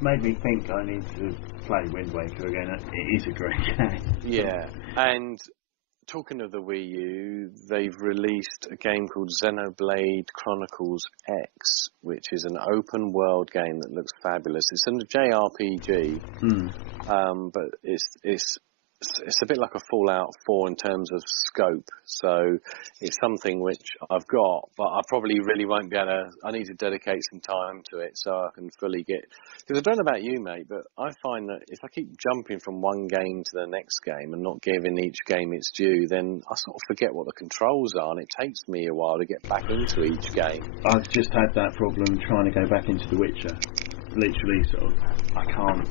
made me think I need to play Wind Waker again. It is a great game. Yeah, and talking of the Wii U, they've released a game called Xenoblade Chronicles X, which is an open world game that looks fabulous. It's a JRPG, but it's a bit like a Fallout 4 in terms of scope. So it's something which I've got, but I probably really won't be able to. I need to dedicate some time to it so I can fully get. Because I don't know about you, mate, but I find that if I keep jumping from one game to the next game and not giving each game its due, then I sort of forget what the controls are, and it takes me a while to get back into each game. I've just had that problem trying to go back into The Witcher. Literally, sort of, I can't.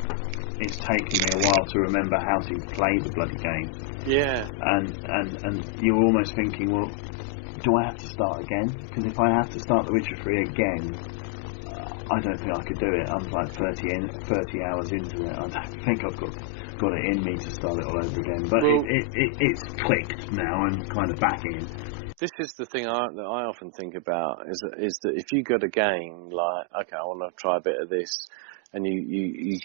It's taken me a while to remember how to play the bloody game. Yeah. And you're almost thinking, well, do I have to start again? Because if I have to start The Witcher 3 again, I don't think I could do it. I'm like 30 hours into it. I don't think I've got it in me to start it all over again. But it's clicked now. I'm kind of back in. This is the thing that I often think about is that if you got a game like, okay, I want to try a bit of this, and you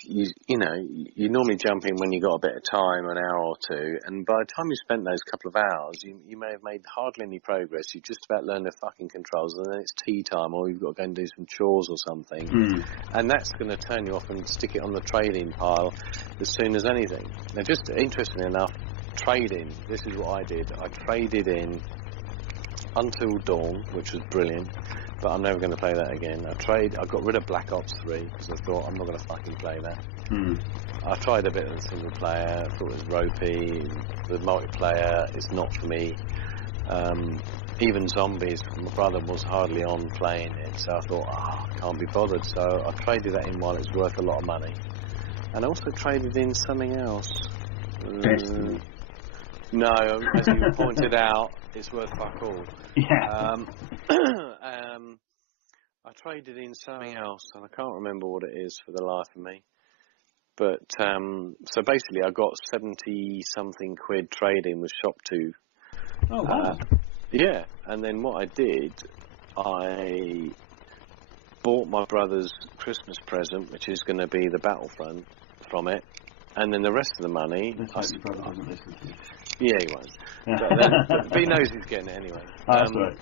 normally jump in when you got a bit of time, an hour or two, and by the time you spent those couple of hours, you may have made hardly any progress. You just about learned the fucking controls, and then it's tea time, or you've got to go and do some chores or something, and that's going to turn you off and stick it on the trading pile as soon as anything. Now, just interesting enough, trading. This is what I did. I traded in Until Dawn, which was brilliant. But I'm never going to play that again. I got rid of Black Ops 3 because I thought I'm not going to fucking play that. I tried a bit of the single player. I thought it was ropey. The multiplayer is not for me. Even Zombies, my brother was hardly on playing it, so I thought, I can't be bothered. So I traded that in while it's worth a lot of money. And I also traded in something else. Destiny. No, as you pointed out, it's worth fuck all. Yeah. I traded in something else, and I can't remember what it is for the life of me. But so basically, I got 70-something quid trading with Shop2. Oh wow! Yeah, and then what I did, I bought my brother's Christmas present, which is going to be the Battlefront from it. And then the rest of the money... Let's hope your brother doesn't listen to this. Yeah, he won't. But he knows he's getting it anyway. That's right.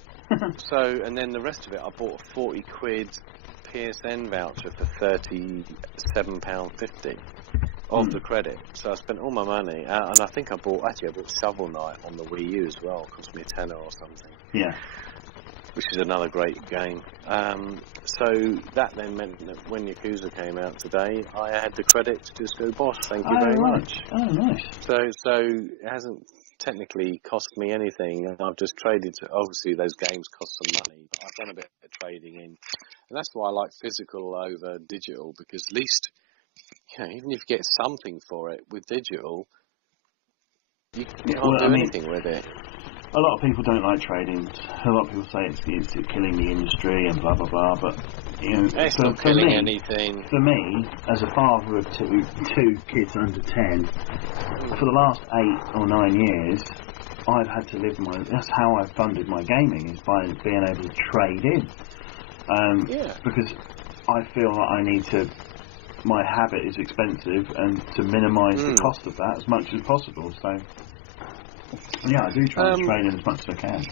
And then the rest of it, I bought a 40 quid PSN voucher for £37.50. of the credit. So I spent all my money, and I think I bought Shovel Knight on the Wii U as well. It cost me £10 or something. Yeah. Which is another great game. So that then meant that when Yakuza came out today, I had the credit to just go, boss, thank you very much. Oh, nice. So it hasn't technically cost me anything. I've just traded. Obviously, those games cost some money, but I've done a bit of trading in, and that's why I like physical over digital, because at least, even if you get something for it with digital, you can't do anything with it. A lot of people don't like trading. A lot of people say it's killing the industry and blah blah blah. But it's not killing anything. For me, as a father of two kids under 10, for the last 8 or 9 years, I've had to live that's how I've funded my gaming, is by being able to trade in. Because I feel that I need to. My habit is expensive, and to minimise the cost of that as much as possible. So. Yeah, I do try to trade in as much as I can.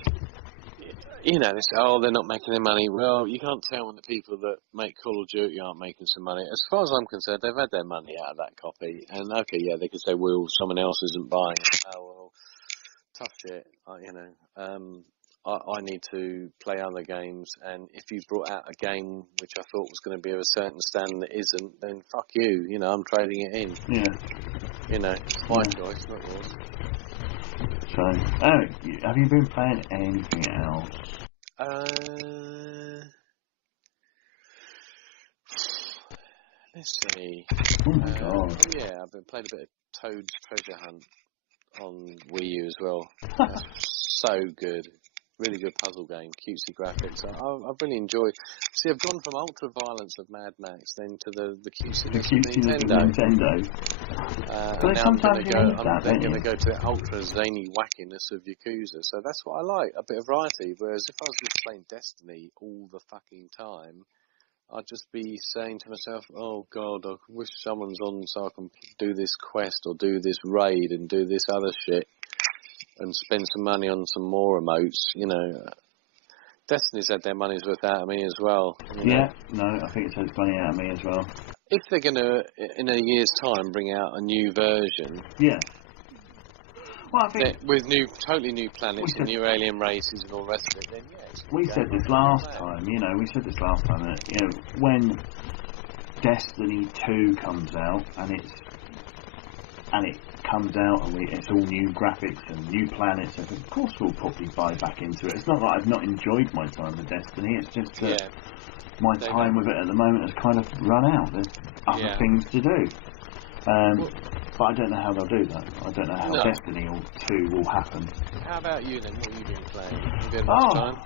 They say, they're not making their money. Well, you can't tell when the people that make Call of Duty aren't making some money. As far as I'm concerned, they've had their money out of that copy. And, they could say, well, someone else isn't buying it. Oh, well, tough shit. I need to play other games. And if you brought out a game which I thought was going to be of a certain standard that isn't, then fuck you. I'm trading it in. Yeah. It's my choice, not yours. So, have you been playing anything else? Let's see. Oh my god. Yeah, I've been playing a bit of Toad's Treasure Hunt on Wii U as well. That's so good. Really good puzzle game, cutesy graphics. I've really enjoyed. See, I've gone from ultra violence of Mad Max then to the cutesiness of Nintendo. And now I'm going to go to the ultra zany wackiness of Yakuza. So that's what I like, a bit of variety. Whereas if I was just playing Destiny all the fucking time, I'd just be saying to myself, oh god, I wish someone's on so I can do this quest or do this raid and do this other shit. And spend some money on some more emotes, Destiny's had their money's worth out of me as well. Yeah, no, I think it's had its money out of me as well. If they're going to, in a year's time, bring out a new version... Yeah. Well, I think... With totally new planets and new alien races and all the rest of it, then yeah... We said this last time, that, when Destiny 2 comes out, and it comes out and it's all new graphics and new planets, and of course we'll probably buy back into it. It's not that I've not enjoyed my time with Destiny, it's just that my time with it at the moment has kind of run out. There's other things to do. But I don't know how they'll do that. I don't know how Destiny 2 will happen. How about you then? What have you been playing? Have you had much time?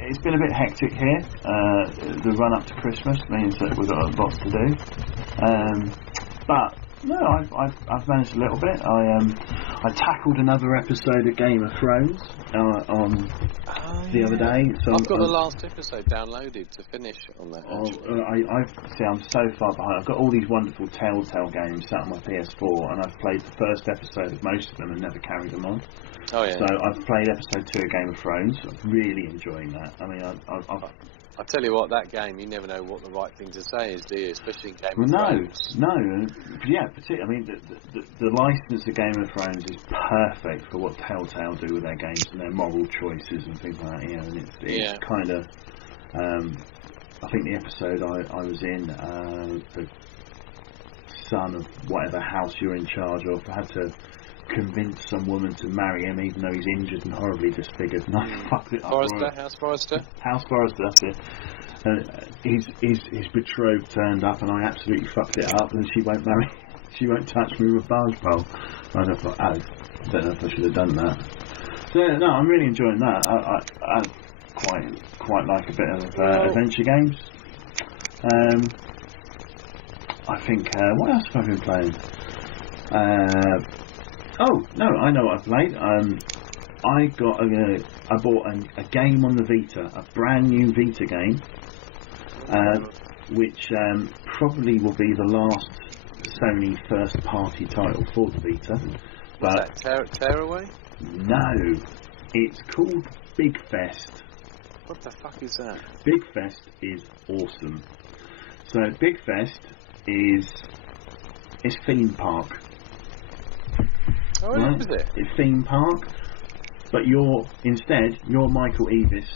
It's been a bit hectic here. The run up to Christmas means that we've got lots to do. But no, I've managed a little bit. I tackled another episode of Game of Thrones the other day. So I've got the last episode downloaded to finish on that. I'm so far behind. I've got all these wonderful Telltale games sat on my PS4, and I've played the first episode of most of them and never carried them on. Oh yeah. So I've played episode 2 of Game of Thrones. I'm really enjoying that. I mean, I tell you what, that game, you never know what the right thing to say is, do you? Especially in Game of Thrones. Yeah, particularly. I mean, the license of Game of Thrones is perfect for what Telltale do with their games and their moral choices and things like that. And it's kind of. I think the episode I was in, the son of whatever house you're in charge of had to convince some woman to marry him even though he's injured and horribly disfigured, and I fucked it up. House Forrester, that's it. His betrothed turned up and I absolutely fucked it up, and she won't touch me with a barge pole. I thought, I don't know if I should have done that. So no, I'm really enjoying that. I quite like a bit of adventure games. I think what else have I been playing? Oh no, I know what I've played. I bought a game on the Vita, a brand new Vita game, which probably will be the last Sony first-party title for the Vita. But Tearaway? No, it's called Big Fest. What the fuck is that? Big Fest is awesome. So Big Fest is It's theme park. Oh, Right? is it? It's theme park, but you're Michael Eavis,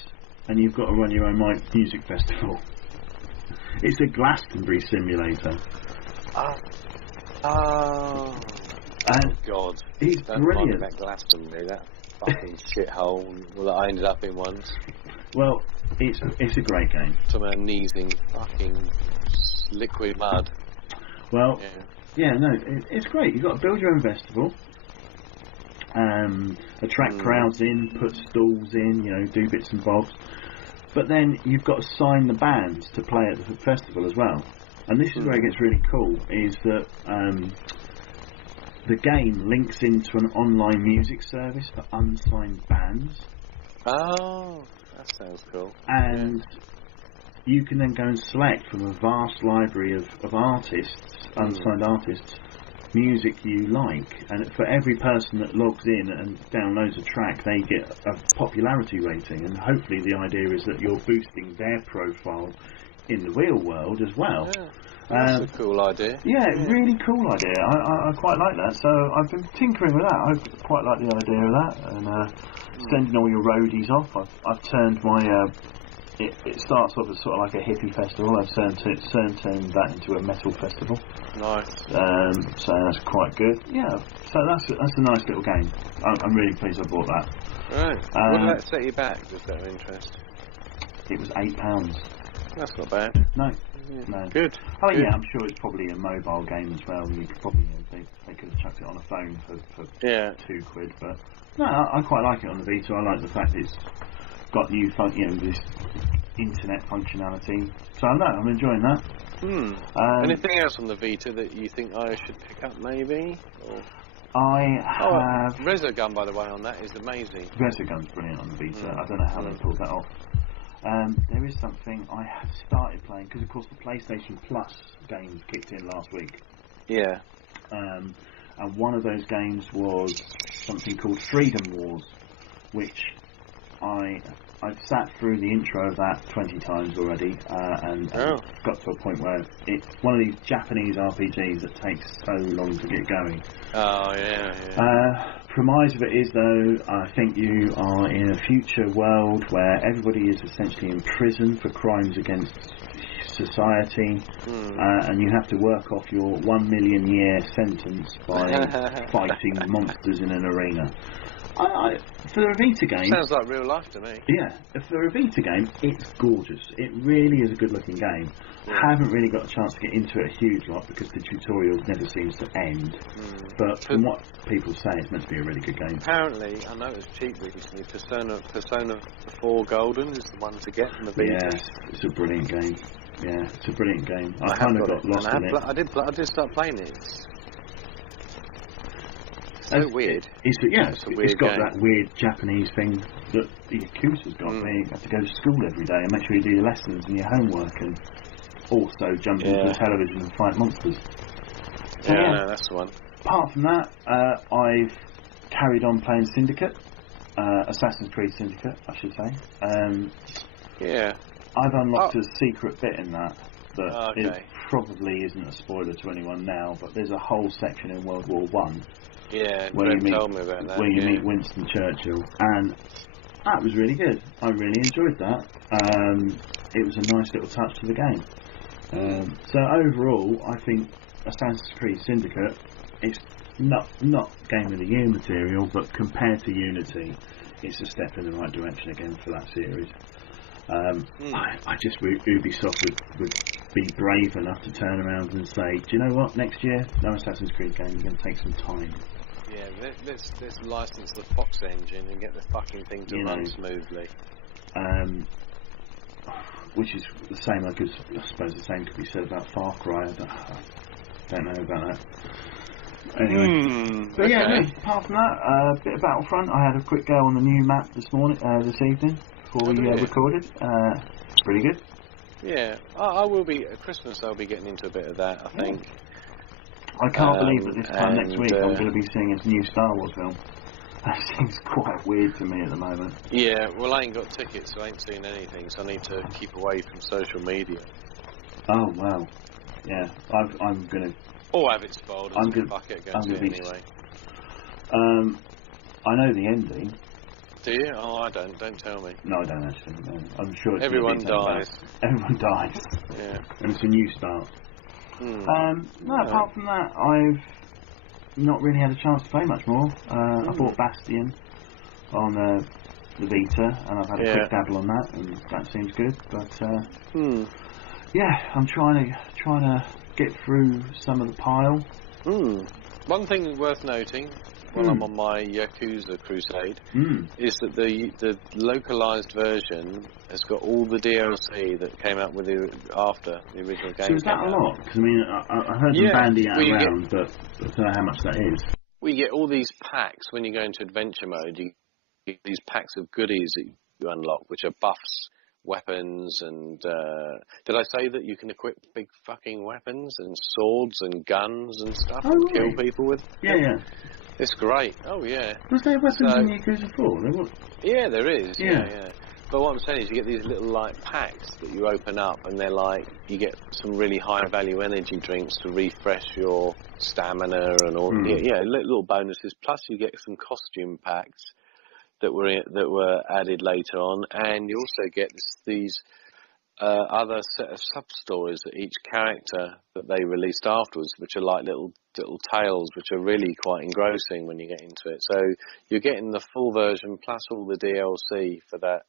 and you've got to run your own music festival. It's a Glastonbury simulator. Oh God! He's Don't brilliant. remind me about Glastonbury, that fucking shithole that I ended up in once. Well, it's a great game. To my knees in fucking liquid mud. Well, it's great. You've got to build your own festival, attract crowds in, put stalls in, do bits and bobs. But then you've got to sign the bands to play at the festival as well. And this is where it gets really cool, is that the game links into an online music service for unsigned bands. Oh, that sounds cool. And you can then go and select from a vast library of artists, unsigned artists, music you like. And for every person that logs in and downloads a track, they get a popularity rating. And hopefully the idea is that you're boosting their profile in the real world as well. Yeah. That's a cool idea. Yeah, really cool idea. I quite like that. So I've been tinkering with that. I quite like the idea of that. And sending all your roadies off. I've turned my... It starts off as sort of like a hippie festival. I've turned that into a metal festival. Nice. So that's quite good. Yeah. So that's a nice little game. I'm really pleased I bought that. Right. What did that set you back, just out of interest? It was £8. That's not bad. No. Yeah. No. Good. Oh Good. yeah, I'm sure it's probably a mobile game as well. You could probably they could have chucked it on a phone for £2, but no, I quite like it on the Vita. I like the fact it's got new this internet functionality. So no, I'm enjoying that. Anything else on the Vita that you think I should pick up, maybe? Or... I have. Resogun, by the way, on that is amazing. Resogun's brilliant on the Vita. I don't know how they pulled that off. There is something I have started playing because, of course, the PlayStation Plus games kicked in last week. Yeah. And one of those games was something called Freedom Wars, which I've sat through the intro of that 20 times already, and got to a point where it's one of these Japanese RPGs that takes so long to get going. Oh, yeah. Premise of it is, though, I think you are in a future world where everybody is essentially in prison for crimes against society, and you have to work off your 1 million year sentence by fighting monsters in an arena. For a Vita game... Sounds like real life to me. Yeah, for a Vita game, it's gorgeous. It really is a good looking game. Haven't really got a chance to get into it a huge lot because the tutorial never seems to end. But from what people say, it's meant to be a really good game. Apparently, I know it was cheap recently, Persona 4 Golden is the one to get from the Vita. Yes, it's a brilliant game. Yeah, it's a brilliant game. I kind of got lost in it. I did start playing it. So weird. It's got that weird Japanese thing that the Yakuza's got. Where you have to go to school every day and make sure you do your lessons and your homework, and also jump into the television and fight monsters. So, no, that's the one. Apart from that, I've carried on playing Syndicate, Assassin's Creed Syndicate, I should say. I've unlocked a secret bit in that it probably isn't a spoiler to anyone now, but there's a whole section in World War One. Yeah, where you told me about that. Where you meet Winston Churchill, and that was really good. I really enjoyed that. It was a nice little touch to the game. So overall, I think Assassin's Creed Syndicate, it's not Game of the Year material, but compared to Unity, it's a step in the right direction again for that series. I just wish Ubisoft would be brave enough to turn around and say, do you know what, next year, no Assassin's Creed game, you're going to take some time. Yeah, let's license the Fox engine and get the fucking thing to run smoothly. Which is the same, I suppose the same could be said about Far Cry. I don't know about that. Anyway, but apart from that, a bit of Battlefront. I had a quick go on the new map this evening before we recorded. Pretty good. Yeah, I will be at Christmas. I'll be getting into a bit of that, I think. I can't believe that this time next week I'm going to be seeing a new Star Wars film. That seems quite weird to me at the moment. Yeah, well, I ain't got tickets, so I ain't seen anything, so I need to keep away from social media. Oh wow, yeah. I'm going to Or have it spoiled and say, fuck it, go and see it anyway. I know the ending. Do you? Oh, I don't. Don't tell me. No, I don't actually. No. I'm sure it's everyone dies. Everyone dies. Yeah. And it's a new start. Apart from that, I've not really had a chance to play much more. I bought Bastion on the Vita, and I've had a quick dabble on that, and that seems good. But yeah, I'm trying to get through some of the pile. One thing worth noting, while I'm on my Yakuza crusade, is that the localized version has got all the DLC that came out with after the original game. So is that a lot? Because I mean, I heard them bandy out around, but I don't know how much that is. We get all these packs when you go into adventure mode. You get these packs of goodies that you unlock, which are buffs, weapons, and did I say that you can equip big fucking weapons and swords and guns and stuff and kill people with? Yeah. It's great. Oh, yeah. Was there weapons in Yakuza 4? Yeah, there is. Yeah. But what I'm saying is you get these little, like, packs that you open up, and they're like, you get some really high-value energy drinks to refresh your stamina and all. Yeah, little bonuses. Plus you get some costume packs that were added later on, and you also get these other set of sub-stories that each character that they released afterwards, which are like little tales, which are really quite engrossing when you get into it. So you're getting the full version plus all the DLC for that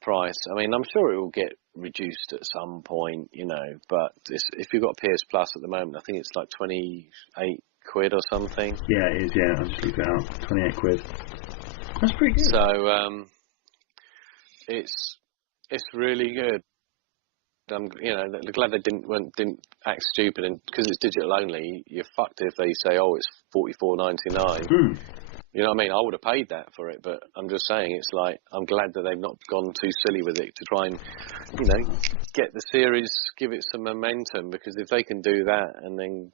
price. I mean, I'm sure it will get reduced at some point, you know, but if you've got PS Plus at the moment, I think it's like 28 quid or something. Yeah, it is, yeah. I'll just look it up. 28 quid. That's pretty good. So, it's really good. I'm glad they didn't act stupid, and because it's digital only, you're fucked if they say, oh, it's $44.99. You know what I mean? I would have paid that for it, but I'm just saying, it's like, I'm glad that they've not gone too silly with it to try and, get the series, give it some momentum, because if they can do that, and then,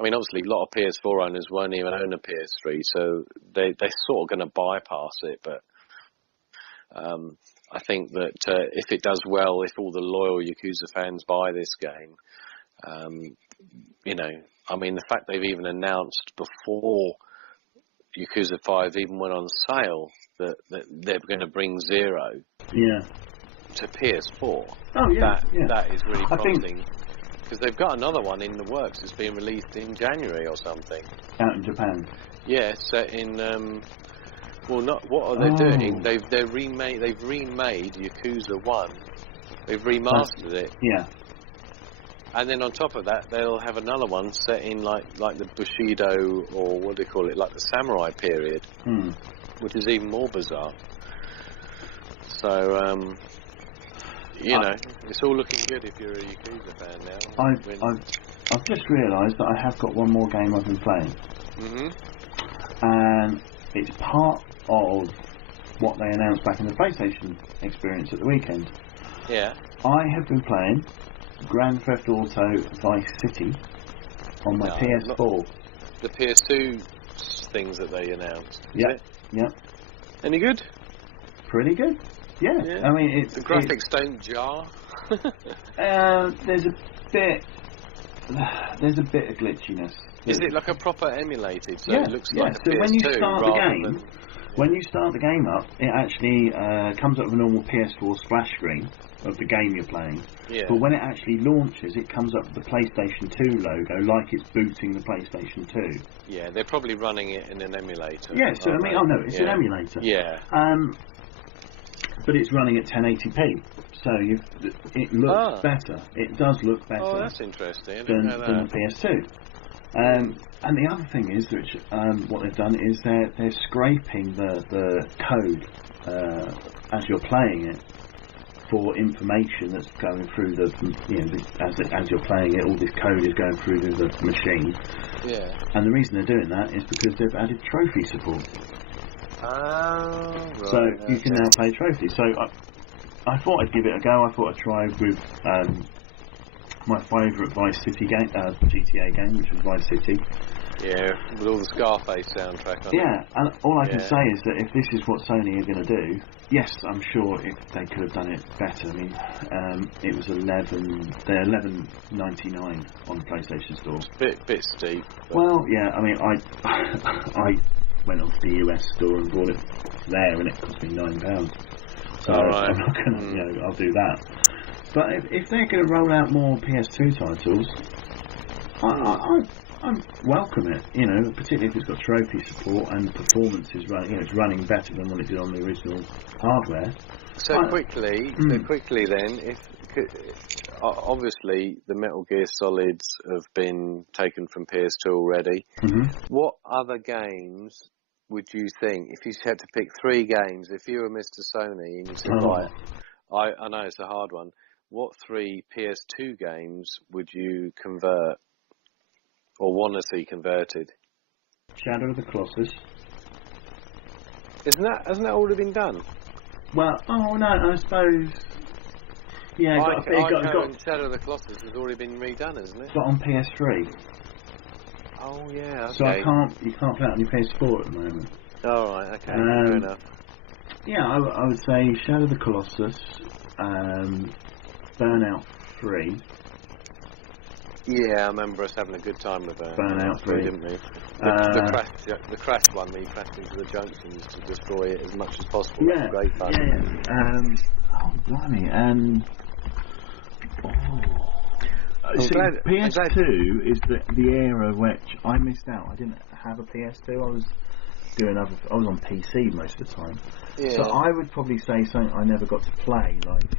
I mean, obviously a lot of PS4 owners won't even own a PS3, so they're sort of going to bypass it, but I think that if it does well, if all the loyal Yakuza fans buy this game, I mean, the fact they've even announced before Yakuza 5 even went on sale that they're going to bring Zero to PS4. Oh, yeah. That is really promising. Because they've got another one in the works. It's being released in January or something. Out in Japan. Yeah, set in... what are they doing? They've remade Yakuza 1. They've remastered it. Yeah. And then on top of that, they'll have another one set in like the Bushido, or what do they call it, like the samurai period, which is even more bizarre. So, it's all looking good if you're a Yakuza fan now. I've just realised that I have got one more game I've been playing. And it's part of what they announced back in the PlayStation experience at the weekend. Yeah. I have been playing Grand Theft Auto Vice City on my PS4. The PS2 things that they announced. Yeah. Any good? Pretty good. Yeah. I mean, the graphics don't jar. There's a bit of glitchiness. Is it like a proper emulated? So it looks like a so PS2 when you start the game, than... when you start the game up, it actually comes up with a normal PS4 splash screen of the game you're playing. Yeah. But when it actually launches, it comes up with the PlayStation 2 logo, like it's booting the PlayStation 2. Yeah, they're probably running it in an emulator. Yeah, so I mean, it's an emulator. Yeah. But it's running at 1080p, so it looks better. It does look better. Oh, that's interesting. Than the PS2. And the other thing is, which what they've done is they're scraping the code as you're playing it for information that's going through as you're playing it, all this code is going through the machine. Yeah. And the reason they're doing that is because they've added trophy support. Right, so you can now play trophies. So I thought I'd give it a go. I thought I'd try with my favourite Vice City game, GTA game, which was Vice City. Yeah, with all the Scarface soundtrack on it. Yeah, and all I can say is that if this is what Sony are going to do, yes, I'm sure if they could have done it better. I mean, it was they're $11.99 on the PlayStation Store. Bit steep. Well, yeah, I mean, I went onto the US store and bought it there, and it cost me £9. So right. I'm not gonna, I'll do that. But if they're going to roll out more PS2 titles, I welcome it. Particularly if it's got trophy support and the performance is running. It's running better than what it did on the original hardware. So quickly then, if obviously the Metal Gear Solids have been taken from PS2 already. Mm-hmm. What other games would you think, if you had to pick 3 games, if you were Mr. Sony and you said, right, I know it's a hard one, what 3 PS2 games would you convert or want to see converted? Shadow of the Colossus. Hasn't that already been done? Well, no, I suppose. Yeah, Shadow of the Colossus has already been redone, hasn't it? But on PS3. Oh yeah, okay. So you can't play it on your PS4 at the moment. Oh right, okay, fair enough. Yeah, I would say Shadow of the Colossus, Burnout 3. Yeah, I remember us having a good time with Burnout 3, didn't we? The crash one where you crashed into the junctions to destroy it as much as possible. Yeah, that was great fun. Yeah. Oh blimey, and PS2 is the era which I missed out. I didn't have a PS2. I was on PC most of the time. Yeah. So I would probably say something I never got to play, like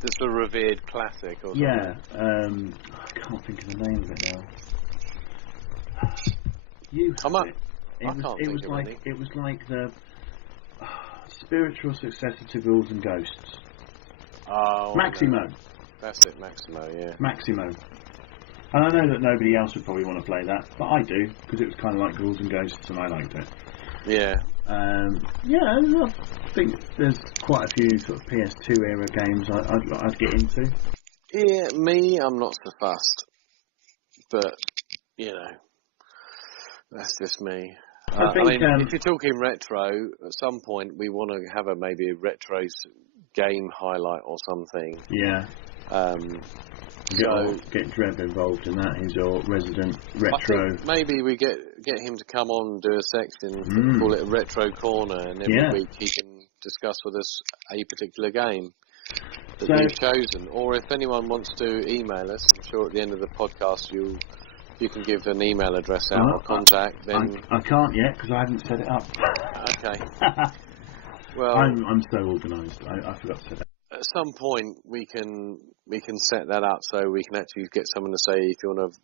just a revered classic or something. Yeah, I can't think of the name of it now. It was like the spiritual successor to Ghouls and Ghosts. Oh, Maximo. No. That's it, Maximo, yeah. Maximo. And I know that nobody else would probably want to play that, but I do, because it was kind of like Ghouls and Ghosts and I liked it. Yeah. I think there's quite a few sort of PS2 era games I'd get into. Yeah, I'm not so fast. But, that's just me. I mean, if you're talking retro, at some point we want to have maybe a retro game highlight or something. Yeah. Get Trev involved in that. He's your resident retro. I think maybe we get him to come on and do a section, call it a retro corner, and every week he can discuss with us a particular game that we've chosen. Or if anyone wants to email us, I'm sure at the end of the podcast you can give an email address out or contact. Then I can't yet because I haven't set it up. Okay. Well, I'm so organised. I forgot to set it up. At some point we can set that up so we can actually get someone to say if you want to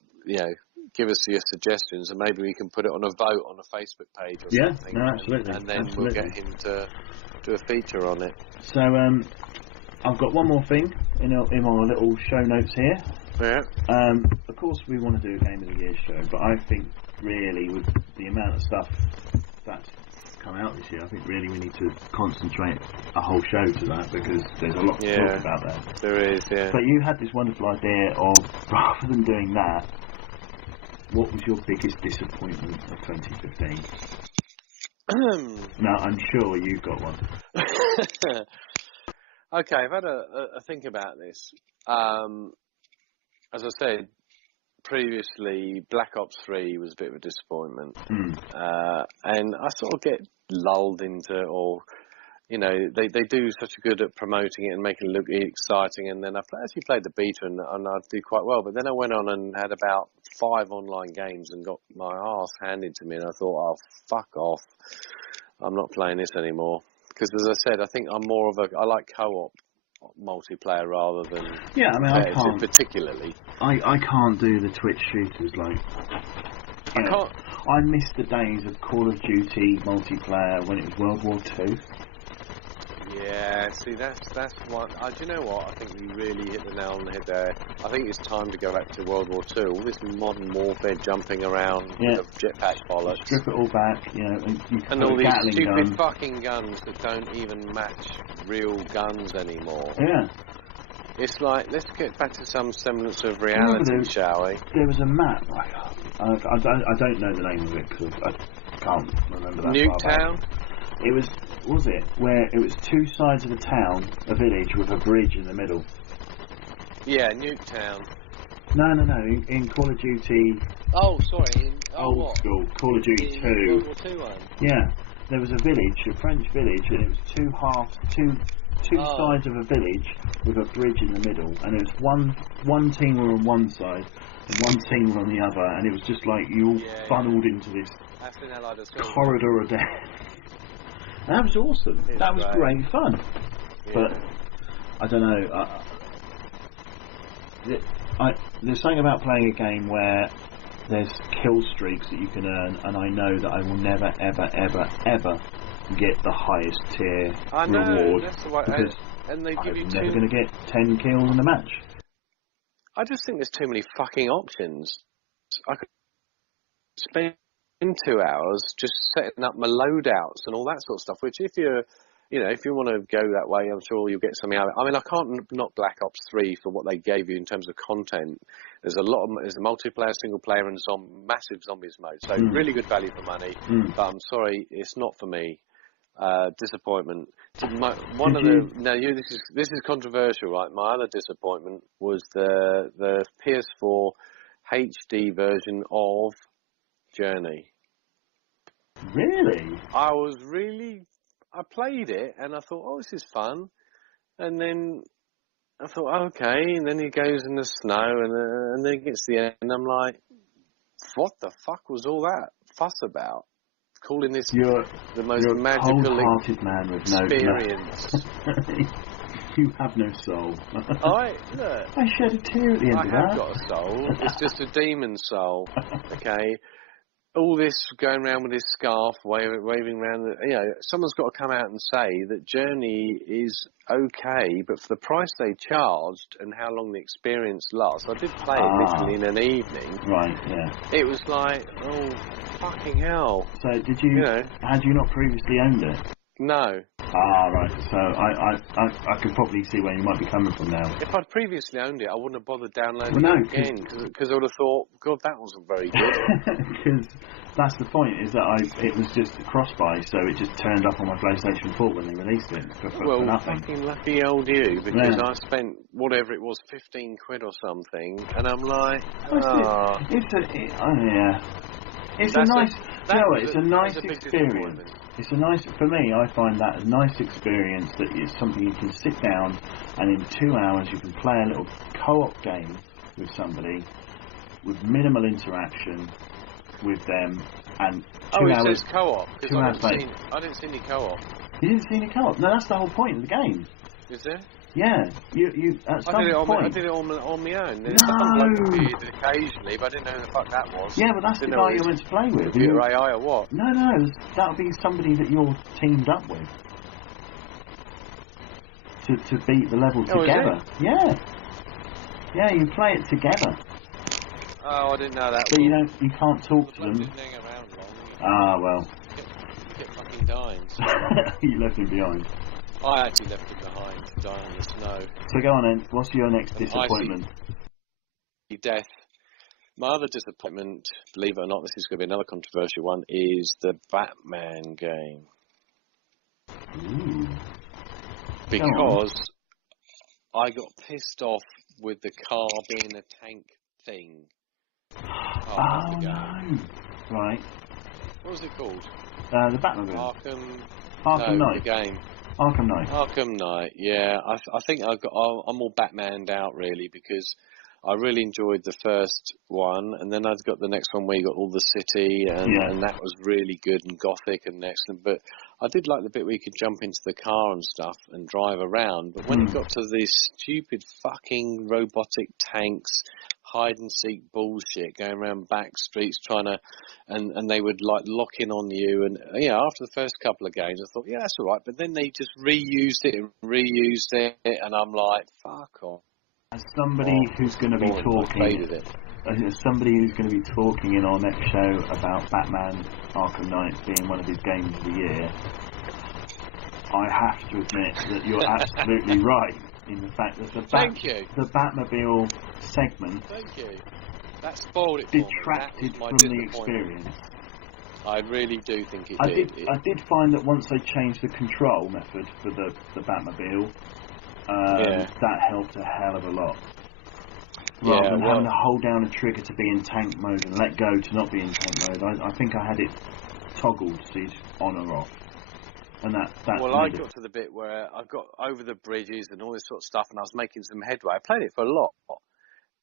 give us your suggestions, and maybe we can put it on a vote on a Facebook page or something. Yeah, no, absolutely. And then we'll get him to do a feature on it. So I've got one more thing in our little show notes here. Yeah. Of course we want to do a Game of the Year show, but I think really with the amount of stuff that's come out this year, I think really we need to concentrate a whole show to that because there's a lot to talk about there. There is, yeah. But you had this wonderful idea of, rather than doing that, what was your biggest disappointment of 2015? Now, I'm sure you've got one. Okay, I've had a think about this. As I said previously, Black Ops 3 was a bit of a disappointment. And I sort of get lulled into, or, they do such a good at promoting it and making it look exciting, and then I actually played the beta and I did quite well, but then I went on and had about 5 online games and got my arse handed to me, and I thought, oh, fuck off. I'm not playing this anymore. Because as I said, I think I like co-op multiplayer rather than I can't particularly. I can't do the Twitch shooters I miss the days of Call of Duty multiplayer when it was World War II. Yeah, see, that's one. Do you know what? I think you really hit the nail on the head there. I think it's time to go back to World War II. All this modern warfare, jumping around, jetpack bollocks. Strip it all back, and all these stupid fucking guns that don't even match real guns anymore. Yeah. It's like, let's get back to some semblance of reality, shall we? There was a map. I don't know the name of it because I can't remember that. Newtown? It was it? Where it was two sides of a town, a village with a bridge in the middle. Yeah, Newtown. No. In Call of Duty. Oh, sorry. Old school Call of Duty 2. World War II one. Yeah, there was a village, a French village, and it was two sides of a village with a bridge in the middle, and it was one team were on one side and one team were on the other, and it was just like you all funneled into this corridor of death. And that was awesome. That was great fun. Yeah. But I don't know. There's something about playing a game where there's kill streaks that you can earn, and I know that I will never, ever, ever, ever get the highest tier reward because I'm never going to get 10 kills in a match. I just think there's too many fucking options. I could spend 2 hours just setting up my loadouts and all that sort of stuff, which if you want to go that way, I'm sure you'll get something out of it. I mean, I can't knock Black Ops 3 for what they gave you in terms of content. There's a multiplayer, single player, and massive zombies mode. So really good value for money. But I'm sorry, it's not for me. Disappointment. This is controversial, right? My other disappointment was the PS4 HD version of Journey. Really? I played it and I thought, oh, this is fun. And then I thought, okay. And then he goes in the snow and then it gets to the end. And I'm like, what the fuck was all that fuss about? Calling this the most magical cold-hearted man with experience. You have no soul. I shed a tear at the end of that. I have got a soul. It's just a demon soul. Okay. All this going around with his scarf, waving around. Someone's got to come out and say that Journey is okay, but for the price they charged and how long the experience lasts, I did play it literally in an evening. Right. Yeah. It was like, oh, fucking hell. So did you? Had you not previously owned it? No. Right. So I could probably see where you might be coming from now. If I'd previously owned it, I wouldn't have bothered downloading it again because I would have thought, God, that wasn't very good. Because that's the point, is that it was just a cross-buy, so it just turned up on my PlayStation 4 when they released it for nothing. Fucking lucky old you, because I spent whatever it was, 15 quid or something, and I'm like, It's a nice experience. For me, I find that a nice experience that is something you can sit down and in 2 hours you can play a little co-op game with somebody with minimal interaction with them, and 2 hours. It says co-op. 2 hours later. I didn't see any co-op. You didn't see any co-op? No, that's the whole point of the game. Is there? Yeah, you at some point. I did it on my own. There's someone who did it occasionally, but I didn't know who the fuck that was. Yeah, but that's the guy you're meant to play with. Computer AI or what? No, that'll be somebody that you're teamed up with to beat the level together. Yeah, you play it together. Oh, I didn't know that. But you can't talk to them. Didn't hang around long. Well. Kept fucking dying. So. You left him behind. I actually left him behind to die in the snow. So go on then, what's your next disappointment? Death. My other disappointment, believe it or not, this is going to be another controversial one, is the Batman game. Ooh. Because I got pissed off with the car being a tank thing. No. Right. What was it called? The Batman game. Arkham Knight. The game. Arkham Knight, yeah. I think I'm all Batmaned out, really, because I really enjoyed the first one, and then I've got the next one where you got all the city, and that was really good and gothic and excellent. But I did like the bit where you could jump into the car and stuff and drive around. But when it got to these stupid fucking robotic tanks, hide and seek bullshit, going around back streets trying to, and they would like lock in on you, and after the first couple of games I thought, yeah, that's all right, but then they just reused it, and I'm like, fuck off. As somebody who's going to be talking, in our next show about Batman Arkham Knight being one of his games of the year, I have to admit that you're absolutely right. in the fact that Thank you. the Batmobile segment Thank you. That spoiled it for detracted me. That was my from the experience. I really do think it did. did. I did find that once they changed the control method for the Batmobile, that helped a hell of a lot. Rather than having to hold down a trigger to be in tank mode and let go to not be in tank mode, I think I had it toggled to see on or off. And that I got to the bit where I got over the bridges and all this sort of stuff, and I was making some headway. I played it for a lot,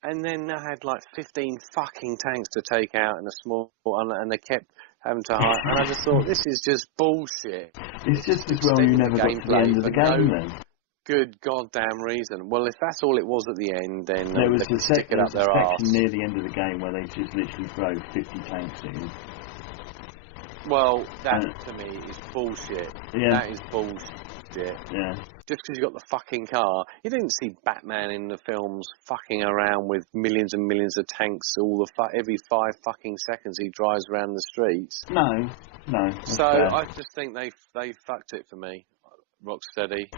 and then I had like 15 fucking tanks to take out in a small, and they kept having to hide. And I just thought, this is just bullshit. It's just as well you never got to the end of the game then. Good goddamn reason. Well, if that's all it was at the end, then there was a section near the end of the game where they just literally throw 50 tanks at you. Well, that to me is bullshit. Yeah. That is bullshit. Yeah. Just because you got the fucking car. You didn't see Batman in the films fucking around with millions and millions of tanks every 5 fucking seconds he drives around the streets. No. So I just think they fucked it for me. Rocksteady.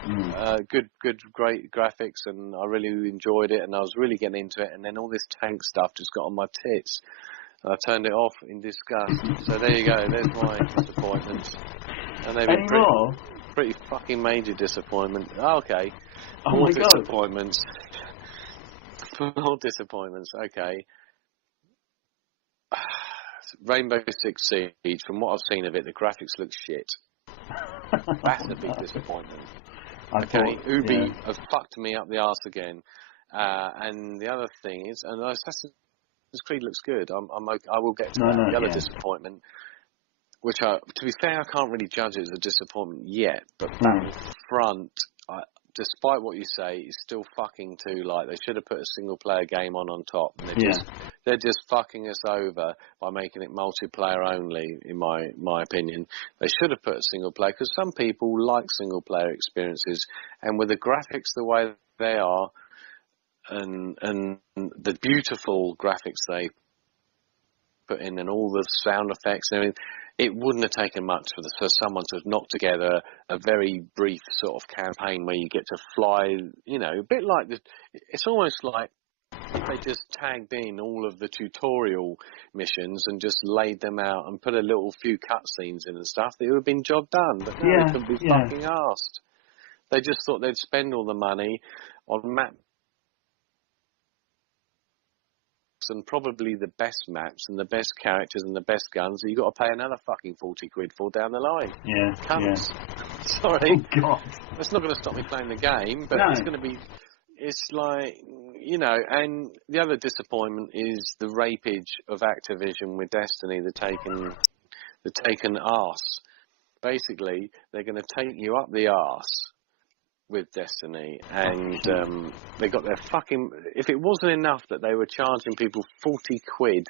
Great graphics, and I really enjoyed it, and I was really getting into it, and then all this tank stuff just got on my tits. I turned it off in disgust. So there you go. There's my disappointments. And they've been pretty fucking major disappointment. Okay. More disappointments. More disappointments. Okay. Rainbow Six Siege. From what I've seen of it, the graphics look shit. That's a big disappointment. Ubi have fucked me up the arse again. And the other thing is, and Assassin's Creed looks good. I will get to that. The other disappointment, which to be fair, I can't really judge it as a disappointment yet. But Battlefront, despite what you say, is still fucking too light. They should have put a single player game on top. And they're just fucking us over by making it multiplayer only. In my opinion, they should have put a single player, because some people like single player experiences, and with the graphics the way they are, and the beautiful graphics they put in, and all the sound effects and everything, it wouldn't have taken much for someone to have knocked together a very brief sort of campaign where you get to fly, a bit like it's almost like they just tagged in all of the tutorial missions and just laid them out and put a little few cutscenes in and stuff. It would have been job done, but no, they couldn't be fucking arsed. They just thought they'd spend all the money on maps, and probably the best maps and the best characters and the best guns that you got to pay another fucking 40 quid for down the line. Sorry. Oh, God. That's not going to stop me playing the game, but it's going to be, it's like, and the other disappointment is the rapage of Activision with Destiny, the taken arse. Basically, they're going to take you up the arse with Destiny, and they got their fucking... If it wasn't enough that they were charging people 40 quid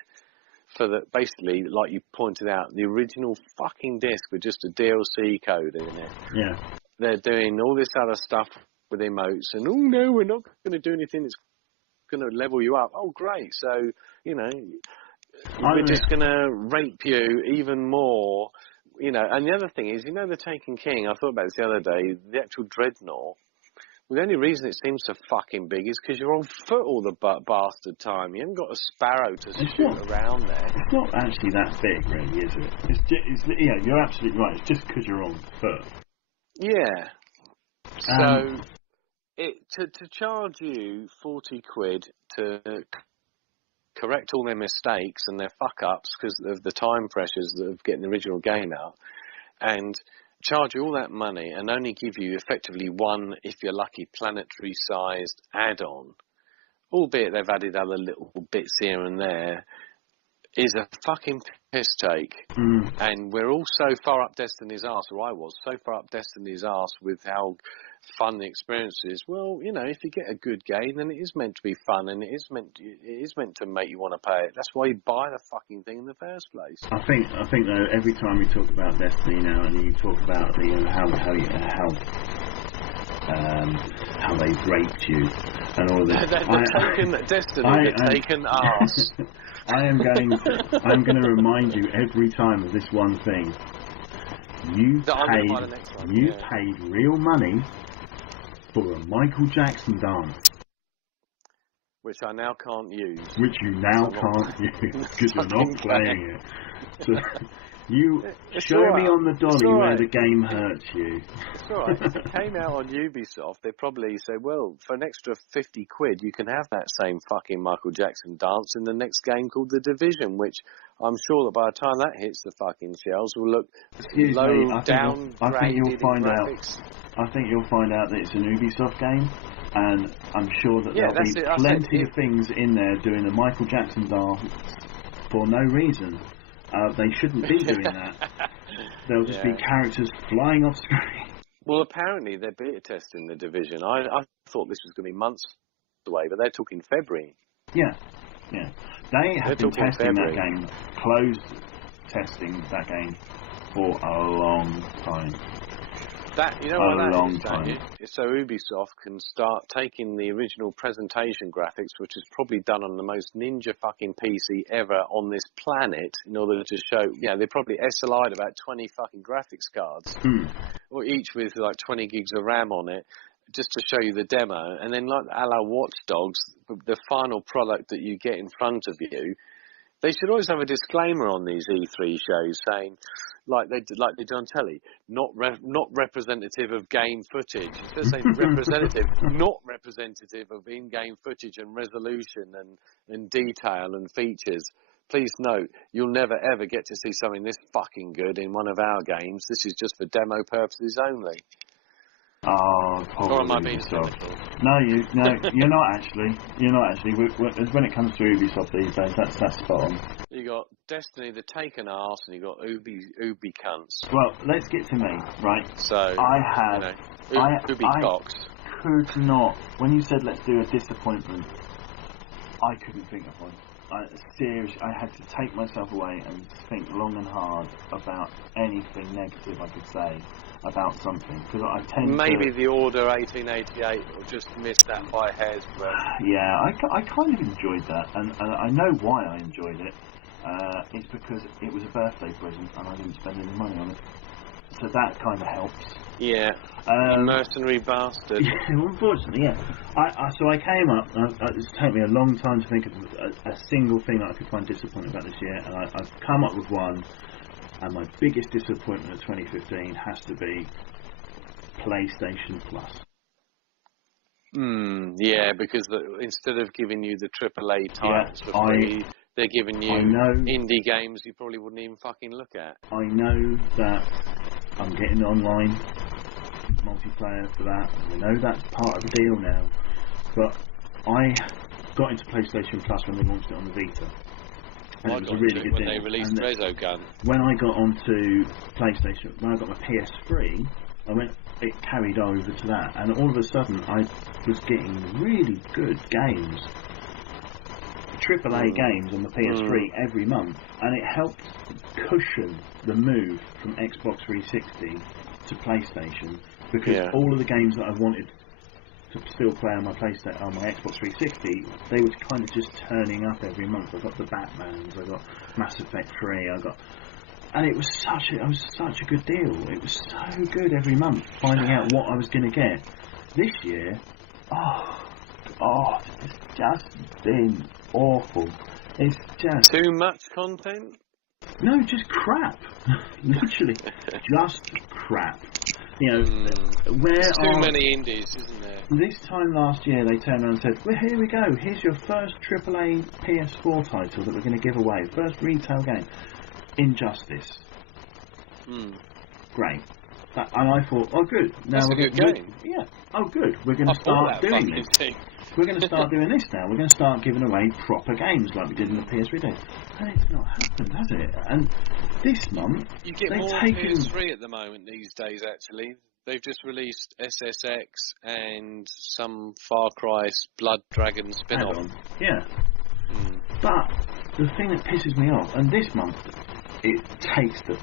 for basically, like you pointed out, the original fucking disc with just a DLC code in it. Yeah. They're doing all this other stuff with emotes, and, oh no, we're not going to do anything that's going to level you up. Oh, great. So, we're just going to rape you even more. And the other thing is, the Taken King, I thought about this the other day, the actual Dreadnought, well, the only reason it seems so fucking big is because you're on foot all the bastard time. You haven't got a sparrow to shoot around there. It's not actually that big, really, is it? You're absolutely right. It's just because you're on foot. Yeah. So, to charge you 40 quid to correct all their mistakes and their fuck-ups because of the time pressures of getting the original game out, and charge you all that money and only give you effectively one, if you're lucky, planetary-sized add-on, albeit they've added other little bits here and there, is a fucking piss take. And we're all so far up Destiny's arse, or I was so far up Destiny's arse with how fun the experience is. Well, if you get a good game, then it is meant to be fun, and it is meant to make you want to pay it. That's why you buy the fucking thing in the first place. I think though, every time we talk about Destiny now, and you talk about how they've raped you and all this, taken arse. I'm going to remind you every time of this one thing. You paid real money for a Michael Jackson dance. Which I now can't use. Which you now can't use because you're not playing it. So you show me on the dolly where the game hurts you. It's alright. If it came out on Ubisoft, they'd probably say, well, for an extra 50 quid, you can have that same fucking Michael Jackson dance in the next game called The Division, which I'm sure that by the time that hits the fucking shelves will look low, down, I think you'll find graphics. I think you'll find out that it's an Ubisoft game, and I'm sure that there'll be plenty of things in there doing a Michael Jackson dance for no reason. They shouldn't be doing that. There'll just be characters flying off screen. Well, apparently they're beta testing The Division. I thought this was going to be months away, but they're talking February. Yeah. They have been testing that game, closed testing that game for a long time. You know what that is, don't you? So Ubisoft can start taking the original presentation graphics, which is probably done on the most ninja fucking PC ever on this planet, in order to show, they probably SLI'd about 20 fucking graphics cards, or each with like 20 gigs of RAM on it, just to show you the demo. And then like a la Watch Dogs, the final product that you get in front of you, they should always have a disclaimer on these E3 shows saying, like they do on telly, not representative of game footage. Instead of saying representative, not representative of in-game footage and resolution and detail and features. Please note, you'll never ever get to see something this fucking good in one of our games. This is just for demo purposes only. Oh, or am I being cynical? No, you're not actually. You're not actually. When it comes to Ubisoft these days, that's spot on. You got Destiny, the taken arse, and you got Ubi cunts. Well, let's get to me, right? So I Ubi cocks. Could not. When you said let's do a disappointment, I couldn't think of one. Seriously, I had to take myself away and think long and hard about anything negative I could say about something, because I tend maybe the Order 1888 or just missed that by a hair's breadth. Yeah, I kind of enjoyed that, and I know why I enjoyed it. It's because it was a birthday present and I didn't spend any money on it, so that kind of helps. Yeah, you mercenary bastard. Yeah, unfortunately, yeah. So I came up. It's taken me a long time to think of a single thing that I could find disappointing about this year, and I've come up with one. And my biggest disappointment of 2015 has to be PlayStation Plus. Yeah, because instead of giving you the AAA titles for free, they're giving you indie games you probably wouldn't even fucking look at. I know that I'm getting online multiplayer for that. I know that's part of the deal now. But I got into PlayStation Plus when they launched it on the Vita. And it was a really good when deal. They released Resogun. When I got onto PlayStation, when I got my PS3, it carried over to that, and all of a sudden I was getting really good games, AAA games on the PS3 every month, and it helped cushion the move from Xbox 360 to PlayStation, because all of the games that I wanted to still play on my PlayStation, on my Xbox 360, they were kind of just turning up every month. I got the Batmans, I got Mass Effect 3, and it was such a good deal. It was so good every month, finding out what I was going to get. This year, it's just been awful. It's just too much content. No, just crap. Literally, just crap. You know, there's too many indies, isn't there? This time last year, they turned around and said, well, here we go. Here's your first AAA PS4 title that we're going to give away. First retail game. Injustice. Great. And I thought, oh, good. Now that's a good game. Yeah. Oh, good. We're going to start doing this. We're going to start doing this now. We're going to start giving away proper games like we did in the PS3 days. And it's not happened, has it? And this month, you get more PS3 at the moment these days, actually. They've just released SSX and some Far Cry Blood Dragon spin-off. Yeah. But the thing that pisses me off, and this month, it takes the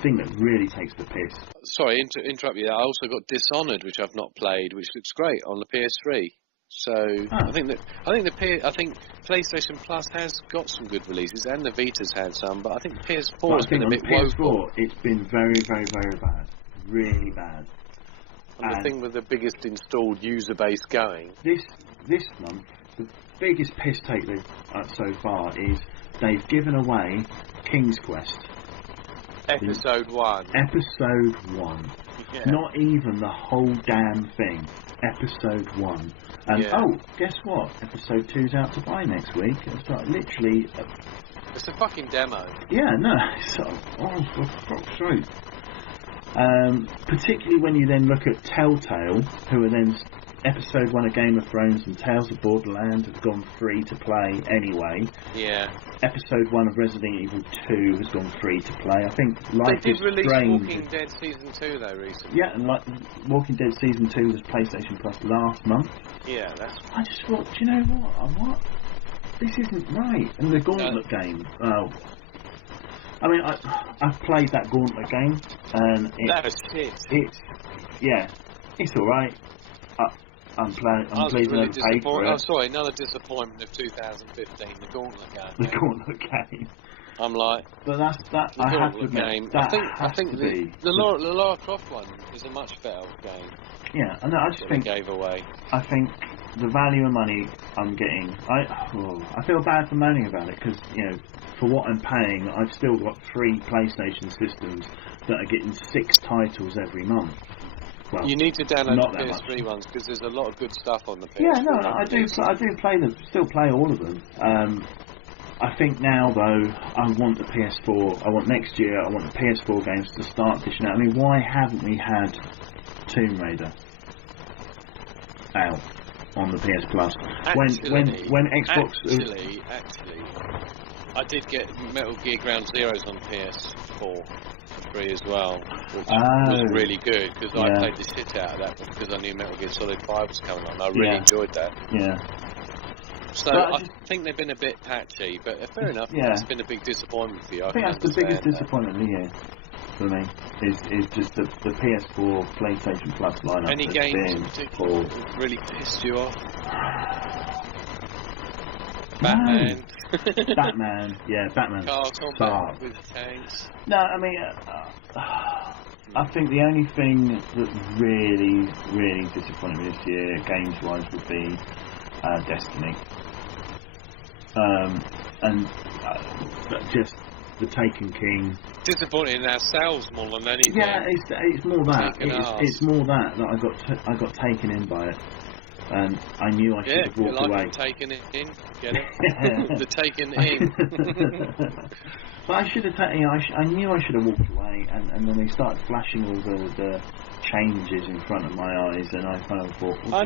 thing that really takes the piss. Sorry, interrupt you. I also got Dishonored, which I've not played, which looks great on the PS3. So I think PlayStation Plus has got some good releases, and the Vita's had some, but I think PS4 has been a bit woeful. It's been very, very, very bad, really bad. And the thing with the biggest installed user base going. This month, the biggest piss take they've so far is they've given away King's Quest. Episode 1. Episode 1. Yeah. Not even the whole damn thing. Episode 1. And guess what? Episode 2's out to buy next week. It's like literally... It's a fucking demo. Yeah, no. It's for fuck's sake. Particularly when you then look at Telltale, who are then... Episode 1 of Game of Thrones and Tales of Borderlands have gone free to play anyway. Yeah. Episode 1 of Resident Evil 2 has gone free to play. I think Life They is did release Strange. Walking Dead Season 2 though recently. Yeah, and like Walking Dead Season 2 was PlayStation Plus last month. Yeah, that's... I just thought, do you know what? This isn't right. And the Gauntlet game. Oh. I mean, I've played that Gauntlet game, and that was shit. It's alright. I'm pleased really to pay for it. Oh, sorry, another disappointment of 2015, the Gauntlet game. The Gauntlet game. I'm like... But that's that. The I have to Gauntlet admit, game. that I think the Lara Croft one is a much better game. Yeah, I know. I just think they gave away. I think the value of money I'm getting, I feel bad for moaning about it because, you know, for what I'm paying, I've still got 3 PlayStation systems that are getting 6 titles every month. Well, you need to download not the that PS3 ones because there's a lot of good stuff on the PS3. Yeah, no, I do play them. Still play all of them. I think now though, I want the PS4. I want next year. I want the PS4 games to start dishing out. I mean, why haven't we had Tomb Raider out on the PS Plus? Actually, when Xbox actually, I did get Metal Gear Ground Zeroes on PS4 for free as well, which was really good because I played the shit out of that because I knew Metal Gear Solid 5 was coming on. I really enjoyed that. Yeah. So I think they've been a bit patchy, but fair enough. Yeah. It's been a big disappointment for you. I think that's the biggest disappointment of the year for me. Is just the PS4 PlayStation Plus lineup. Any games in particular that really pissed you off? Batman. Batman, Batman. Car combat with tanks. No, I mean, I think the only thing that really, really disappointed me this year, games-wise, would be Destiny. And just the Taken King. Disappointing in ourselves more than anything. Yeah, it's more that. It's more that I got taken in by it. And I knew I should have walked away. Taken it in, get it? The taken in. But I should have I knew I should have walked away, and then they started flashing all the changes in front of my eyes, and I kind of thought, well, I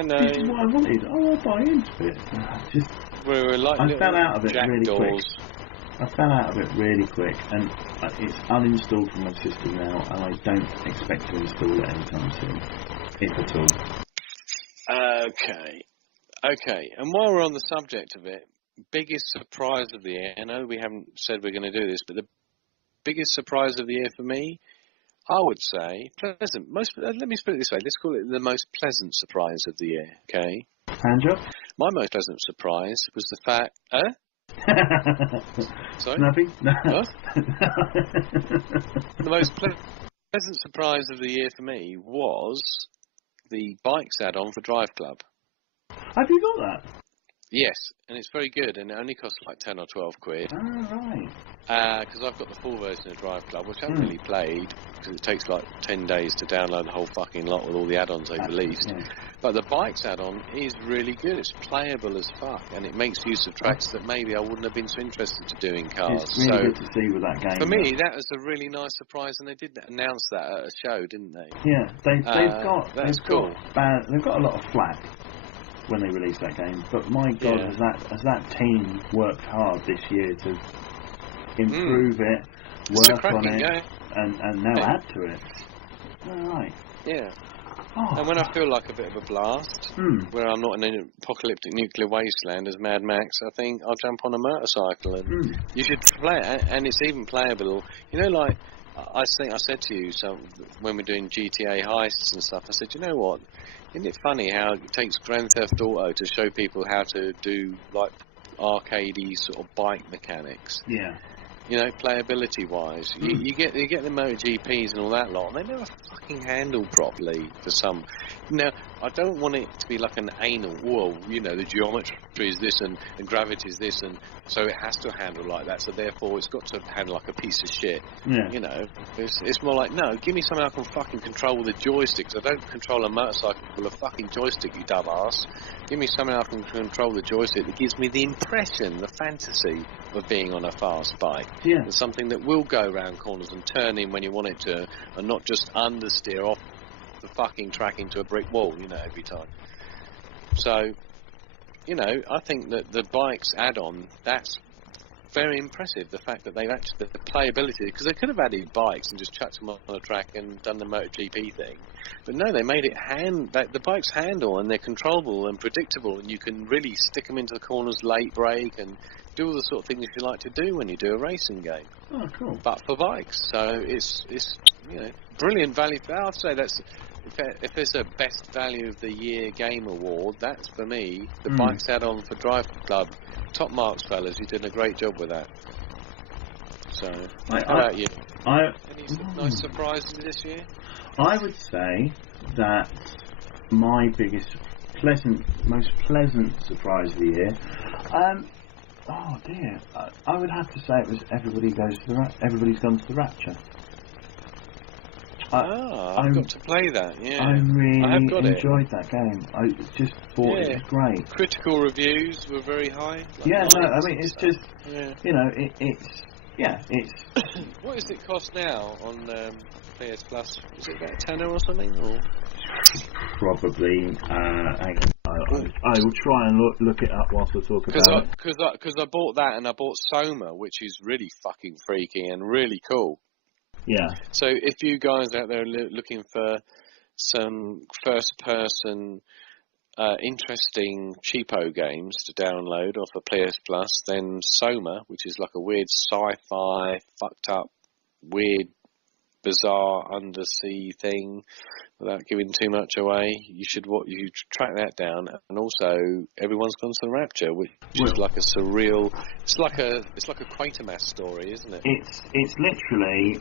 know. This is what I wanted. I'll buy into it. I fell out of it really quick. I fell out of it really quick, and it's uninstalled from my system now, and I don't expect to install it anytime soon, if at all. Okay. And while we're on the subject of it, biggest surprise of the year. I know we haven't said we're going to do this, but the biggest surprise of the year for me, I would say, pleasant. Let me put it this way. Let's call it the most pleasant surprise of the year. Okay. Handjob? My most pleasant surprise was the fact. Sorry. Nothing. No. What? The most pleasant surprise of the year for me was the bikes add-on for Drive Club. Have you got that? Yes, and it's very good, and it only costs like 10 or 12 quid. Oh, right. Because I've got the full version of Drive Club, which I haven't really played, because it takes like 10 days to download the whole fucking lot with all the add-ons they've released. Yeah. But the bikes add-on is really good. It's playable as fuck, and it makes use of tracks that maybe I wouldn't have been so interested to do in cars. It's really good to see with that game. For me, that was a really nice surprise, and they did announce that at a show, didn't they? Yeah, they've got a lot of flack when they released that game, but my God, has that team worked hard this year to improve it, work on it, and now add to it. All right. Yeah. Oh. And when I feel like a bit of a blast, where I'm not in an apocalyptic nuclear wasteland as Mad Max, I think I'll jump on a motorcycle and you should play it, and it's even playable. You know, like I think I said to you, so when we're doing GTA heists and stuff, I said, you know what? Isn't it funny how it takes Grand Theft Auto to show people how to do like arcadey sort of bike mechanics? Yeah. You know, playability-wise, you get the MotoGPs and all that lot, and they never fucking handle properly for some. Now, I don't want it to be like an anal. Well, you know, the geometry is this and gravity is this, and so it has to handle like that. So therefore, it's got to handle like a piece of shit. Yeah. You know, it's more like, no, give me something I can fucking control with a joystick. 'Cause I don't control a motorcycle with a fucking joystick, you dumbass. Give me something I can control the joystick that gives me the impression, the fantasy of being on a fast bike. Yeah. It's something that will go round corners and turn in when you want it to, and not just understeer off the fucking track into a brick wall, you know, every time. So, you know, I think that the bikes add-on, that's very impressive, the fact that they've actually, the playability, because they could have added bikes and just chucked them on the track and done the MotoGP thing. But no, they made it the bikes handle, and they're controllable and predictable, and you can really stick them into the corners, late brake, and do all the sort of things you like to do when you do a racing game. Oh, cool. But for bikes, so it's you know, brilliant value. I'd say that's, if there's a best value of the year game award, that's for me the bikes add-on for Drive Club. Top marks, fellas. You did a great job with that. So, how about you? Any nice surprises this year? I would say that my most pleasant surprise of the year. Oh dear, I would have to say it was Everybody's Gone to the Rapture. I've got to play that. Yeah, I really enjoyed that game. I just thought it was great. Critical reviews were very high. I mean, it's just you know, it's. What does it cost now on PS Plus? Is it about £10 or something? Or? Probably. Hang on. I will try and look it up whilst I talk about it. Because I bought that, and I bought Soma, which is really fucking freaky and really cool. Yeah. So if you guys out there are looking for some first-person, interesting cheapo games to download off of PS Plus, then Soma, which is like a weird sci-fi, fucked up, weird, bizarre undersea thing, without giving too much away, you track that down. And also, Everyone's Gone to the Rapture, which is like a surreal. It's like a Quatermass story, isn't it? It's literally.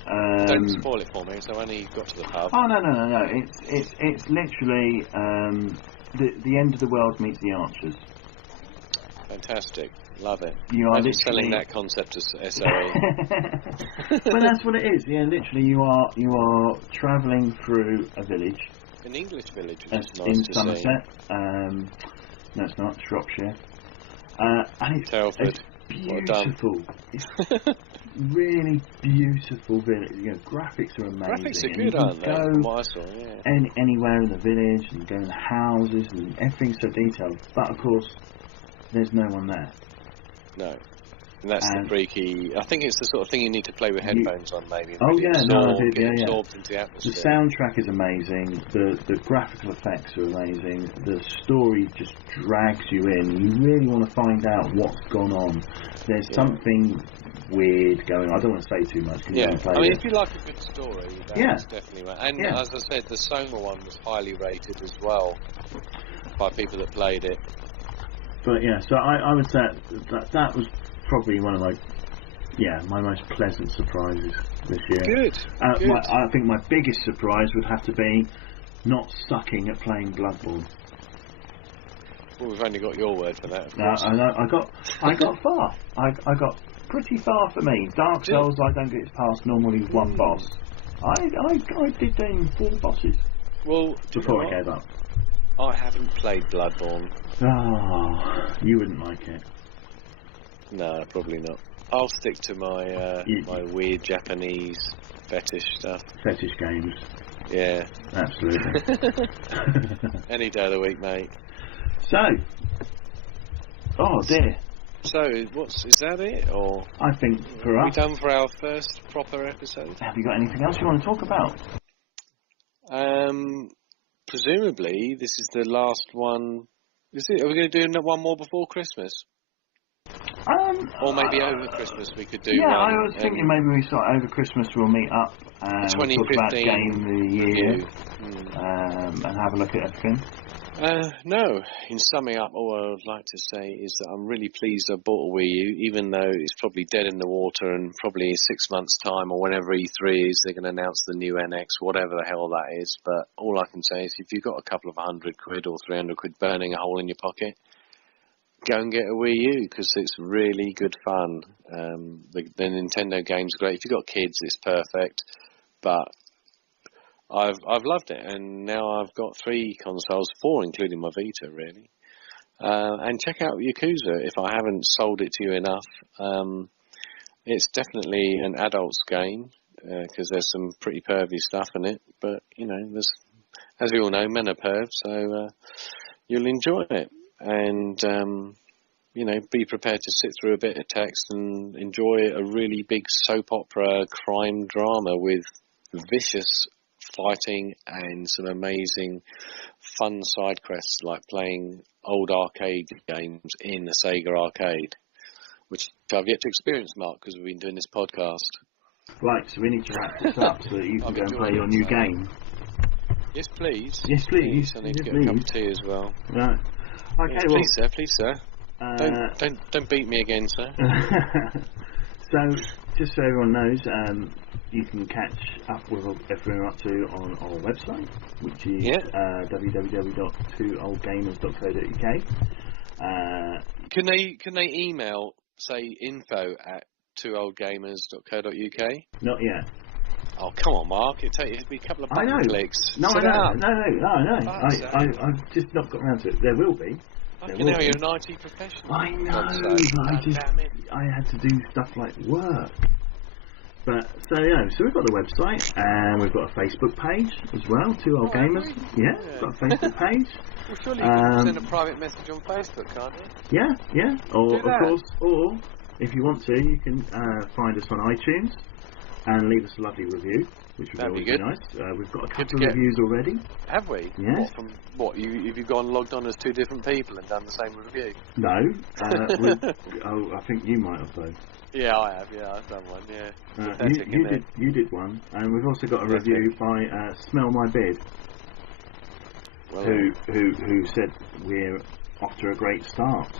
Don't spoil it for me. So I only got to the pub. Oh no! It's literally the end of the world meets the Archers. Fantastic. Love it. You are selling that concept as SOE. Well, that's what it is. Yeah, literally, you are travelling through a village. An English village, which is in Somerset. No, it's not. Shropshire. And it's beautiful. It's really beautiful village. You know, graphics are amazing. Graphics are good, aren't they? From what I saw, yeah. Anywhere in the village, and go in the houses, and everything's so detailed. But of course, there's no one there. No. And that's the freaky. I think it's the sort of thing you need to play with headphones on, maybe. Absorbed into the atmosphere. The soundtrack is amazing. The graphical effects are amazing. The story just drags you in. You really want to find out what's gone on. There's something weird going on. I don't want to say too much. If you like a good story, that's definitely right. And as I said, the Soma one was highly rated as well by people that played it. But so I would say that was probably one of my most pleasant surprises this year. Good. I think my biggest surprise would have to be not sucking at playing Bloodborne. Well, we've only got your word for that. Of course. I got far. I got pretty far for me. Dark Souls, I don't get past normally one boss. I did 4 bosses. Well, before I gave up. I haven't played Bloodborne. Oh, you wouldn't like it. No, probably not. I'll stick to my my weird Japanese fetish stuff. Fetish games. Yeah. Absolutely. Any day of the week, mate. So. Oh dear. So, is that it, or? I think for us. We done for our first proper episode. Have you got anything else you want to talk about? Presumably, this is the last one. Is it? Are we going to do one more before Christmas? Or maybe over Christmas we could do. Yeah, I was thinking maybe we start over Christmas. We'll meet up and talk about Game of the Year and have a look at everything. No. In summing up, all I would like to say is that I'm really pleased I bought a Wii U, even though it's probably dead in the water and probably in 6 months' time or whenever E3 is, they're going to announce the new NX, whatever the hell that is. But all I can say is if you've got a couple of £100 or £300 burning a hole in your pocket, go and get a Wii U because it's really good fun. The Nintendo game's great. If you've got kids, it's perfect. But I've loved it, and now I've got 3 consoles, 4 including my Vita, really. And check out Yakuza if I haven't sold it to you enough. It's definitely an adult's game because there's some pretty pervy stuff in it. But there's, as we all know, men are pervs, so you'll enjoy it. And be prepared to sit through a bit of text and enjoy a really big soap opera crime drama with vicious fighting and some amazing fun side quests like playing old arcade games in the Sega arcade, which I've yet to experience, Mark, because we've been doing this podcast. Right, so we need to wrap this up so that you can go and play your new game. Yes, please. Yes, please. I need to get a cup of tea as well. Right. Okay, yes, well, please, sir. Don't beat me again, sir. So, just so everyone knows, you can catch up with everything we're up to on our website, which is www.twooldgamers.co.uk. Can they email, say, info@twooldgamers.co.uk? Not yet. Oh, come on, Mark. It'd be a couple of button clicks. No, I know. No. I've just not got around to it. There will be. You're an IT professional. I know, but I had to do stuff like work. But, so we've got the website, and we've got a Facebook page as well, Two Old Gamers. Yeah, we've got a Facebook page. Well, surely you can send a private message on Facebook, can't you? Yeah. Or, of course, or, if you want to, you can find us on iTunes and leave us a lovely review, which would always be nice. We've got a couple of reviews already. Have we? Yeah. Have you gone logged on as 2 different people and done the same review? No. I think you might have though. Yeah, I have. Yeah, I've done one. Yeah. You did one, and we've also got a review by Smell My Beard, who said we're off to a great start.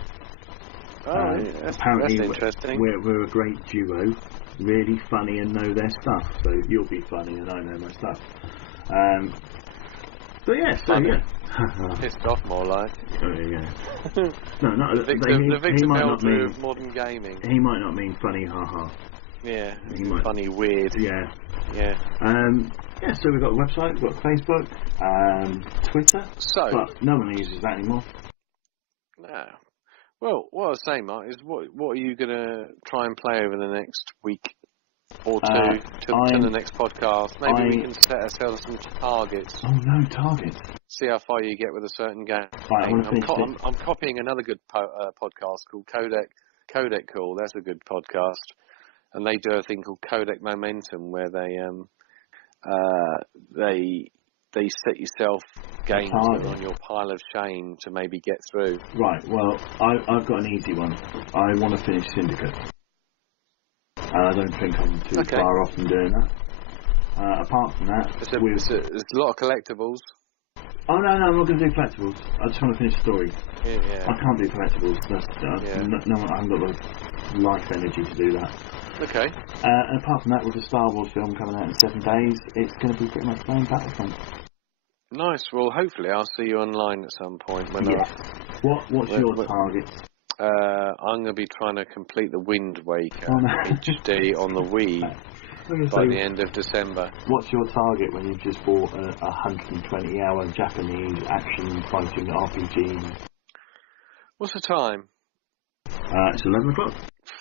Apparently, that's interesting. We're a great duo, really funny and know their stuff. So you'll be funny and I know my stuff. Pissed off more like. Oh, yeah. No, the Victor Meldrew of modern gaming. He might not mean funny, haha. Yeah, funny, weird. Yeah. So we've got a website, we've got Facebook, Twitter. But no one uses that anymore. No. Well, what I was saying, Mark, is what are you going to try and play over the next week or two to the next podcast? Maybe we can set ourselves some targets. Oh, no, targets. See how far you get with a certain game. Right, I'm copying another good podcast called Codec Call. That's a good podcast. And they do a thing called Codec Momentum where they set yourself games that are on your pile of shame to maybe get through. Right, well, I've got an easy one. I want to finish Syndicate. I don't think I'm too far off from doing that. Apart from that... There's a lot of collectibles. Oh, no, I'm not going to do collectibles. I just want to finish the story. Yeah. I can't do collectibles. I haven't got the life energy to do that. Okay. And apart from that, with the Star Wars film coming out in 7 days, it's going to be pretty much playing Battlefront. Nice. Well, hopefully I'll see you online at some point. What's your target? I'm going to be trying to complete the Wind Waker HD on the Wii by the end of December. What's your target when you've just bought a 120-hour Japanese action fighting RPG? What's the time? It's 11 o'clock.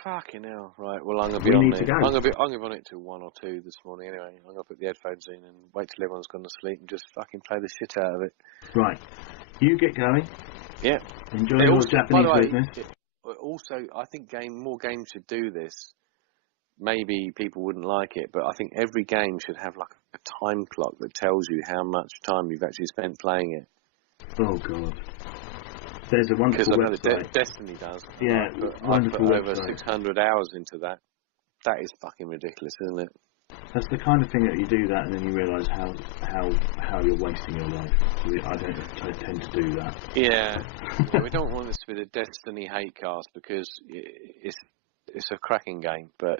Fucking hell! Right. Well, I'm going to be on it. I'm going to be on it till 1 or 2 this morning. Anyway, I'm going to put the headphones in and wait till everyone's gone to sleep and just fucking play the shit out of it. Right. You get going. Yeah. Enjoy your Japanese business. Also, I think more games should do this. Maybe people wouldn't like it, but I think every game should have like a time clock that tells you how much time you've actually spent playing it. Oh God. There's a wonderful website. Because I know Destiny does. Yeah, I put over 600 hours into that. That is fucking ridiculous, isn't it? That's the kind of thing that you do that and then you realise how you're wasting your life. I don't tend to do that. Yeah. We don't want this to be the Destiny hate cast because it's a cracking game, but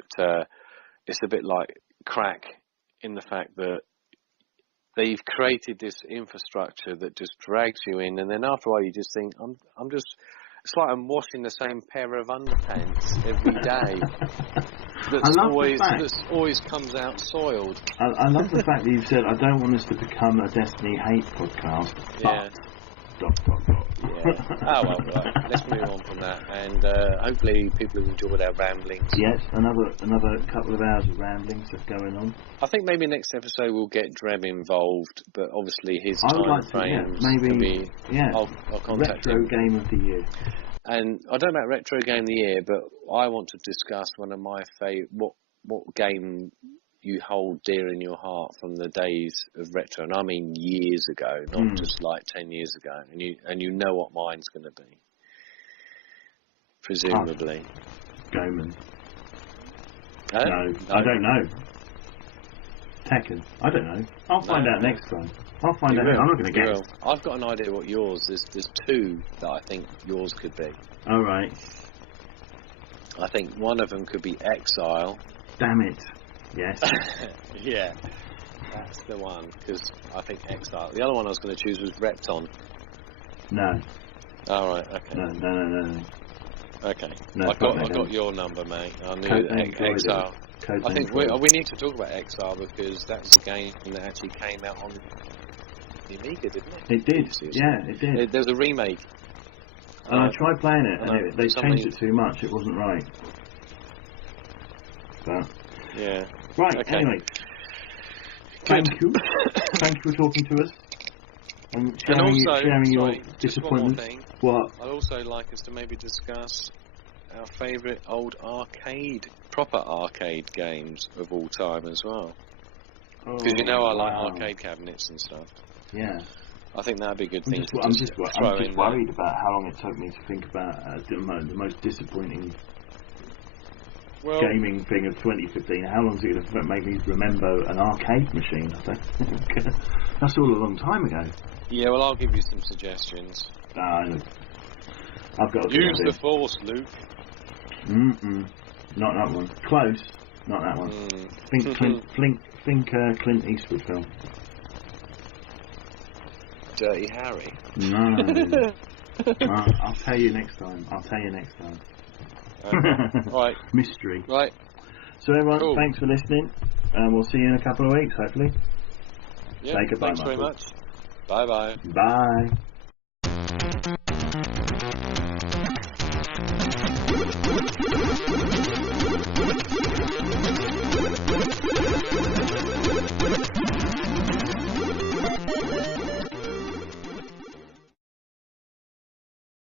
it's a bit like crack in the fact that they've created this infrastructure that just drags you in, and then after a while you just think, I'm just. It's like I'm washing the same pair of underpants every day. That's always comes out soiled. I love the fact that you've said I don't want us to become a Destiny hate podcast. Yeah. Yeah. Oh well, right. Let's move on from that, and hopefully people have enjoyed our ramblings. Yes, another couple of hours of rambling stuff going on. I think maybe next episode we'll get Dreb involved, but obviously his I would time like frames to, maybe, can be. Yeah. I'll contact Retro him. game of the year. And I don't know about retro game of the year, but I want to discuss one of my favourite. What game you hold dear in your heart from the days of retro, and I mean years ago, not just like 10 years ago, and you know what mine's going to be, presumably. Goman. No, I don't know. Tekken. I don't know. I'll find out next time. I'll find out. I'm not going to guess. I've got an idea what yours is. There's two that I think yours could be. All right. I think one of them could be Exile. Damn it. Yes. Yeah. That's the one, because I think Exile. The other one I was going to choose was Repton. No. All right. Okay. No. Okay. No, I got your number, mate. I knew Exile. I think we need to talk about Exile because that's a game that actually came out on the Amiga, didn't it? It did. Yeah, it did. There's a remake. And I tried playing it, and they changed it too much. It wasn't right. But yeah. Right. Okay. Anyway. Thank you. Thank you for talking to us. And sharing your disappointment. What? I'd also like us to maybe discuss our favourite old proper arcade games of all time as well. Because I like arcade cabinets and stuff. Yeah. I think that'd be a good thing. I'm just worried about how long it took me to think about the most disappointing gaming thing of 2015. How long is it going to make me remember an arcade machine? I think that's all a long time ago. Yeah, well, I'll give you some suggestions. I've got use the Force, Luke. Not that one. Close. Not that one. Think Clint Eastwood film. Dirty Harry. No. I'll tell you next time. Okay. Right. Mystery. Right. So everyone, thanks for listening, and we'll see you in a couple of weeks, hopefully. Yeah. Say goodbye, thanks very much. Bye-bye. Bye.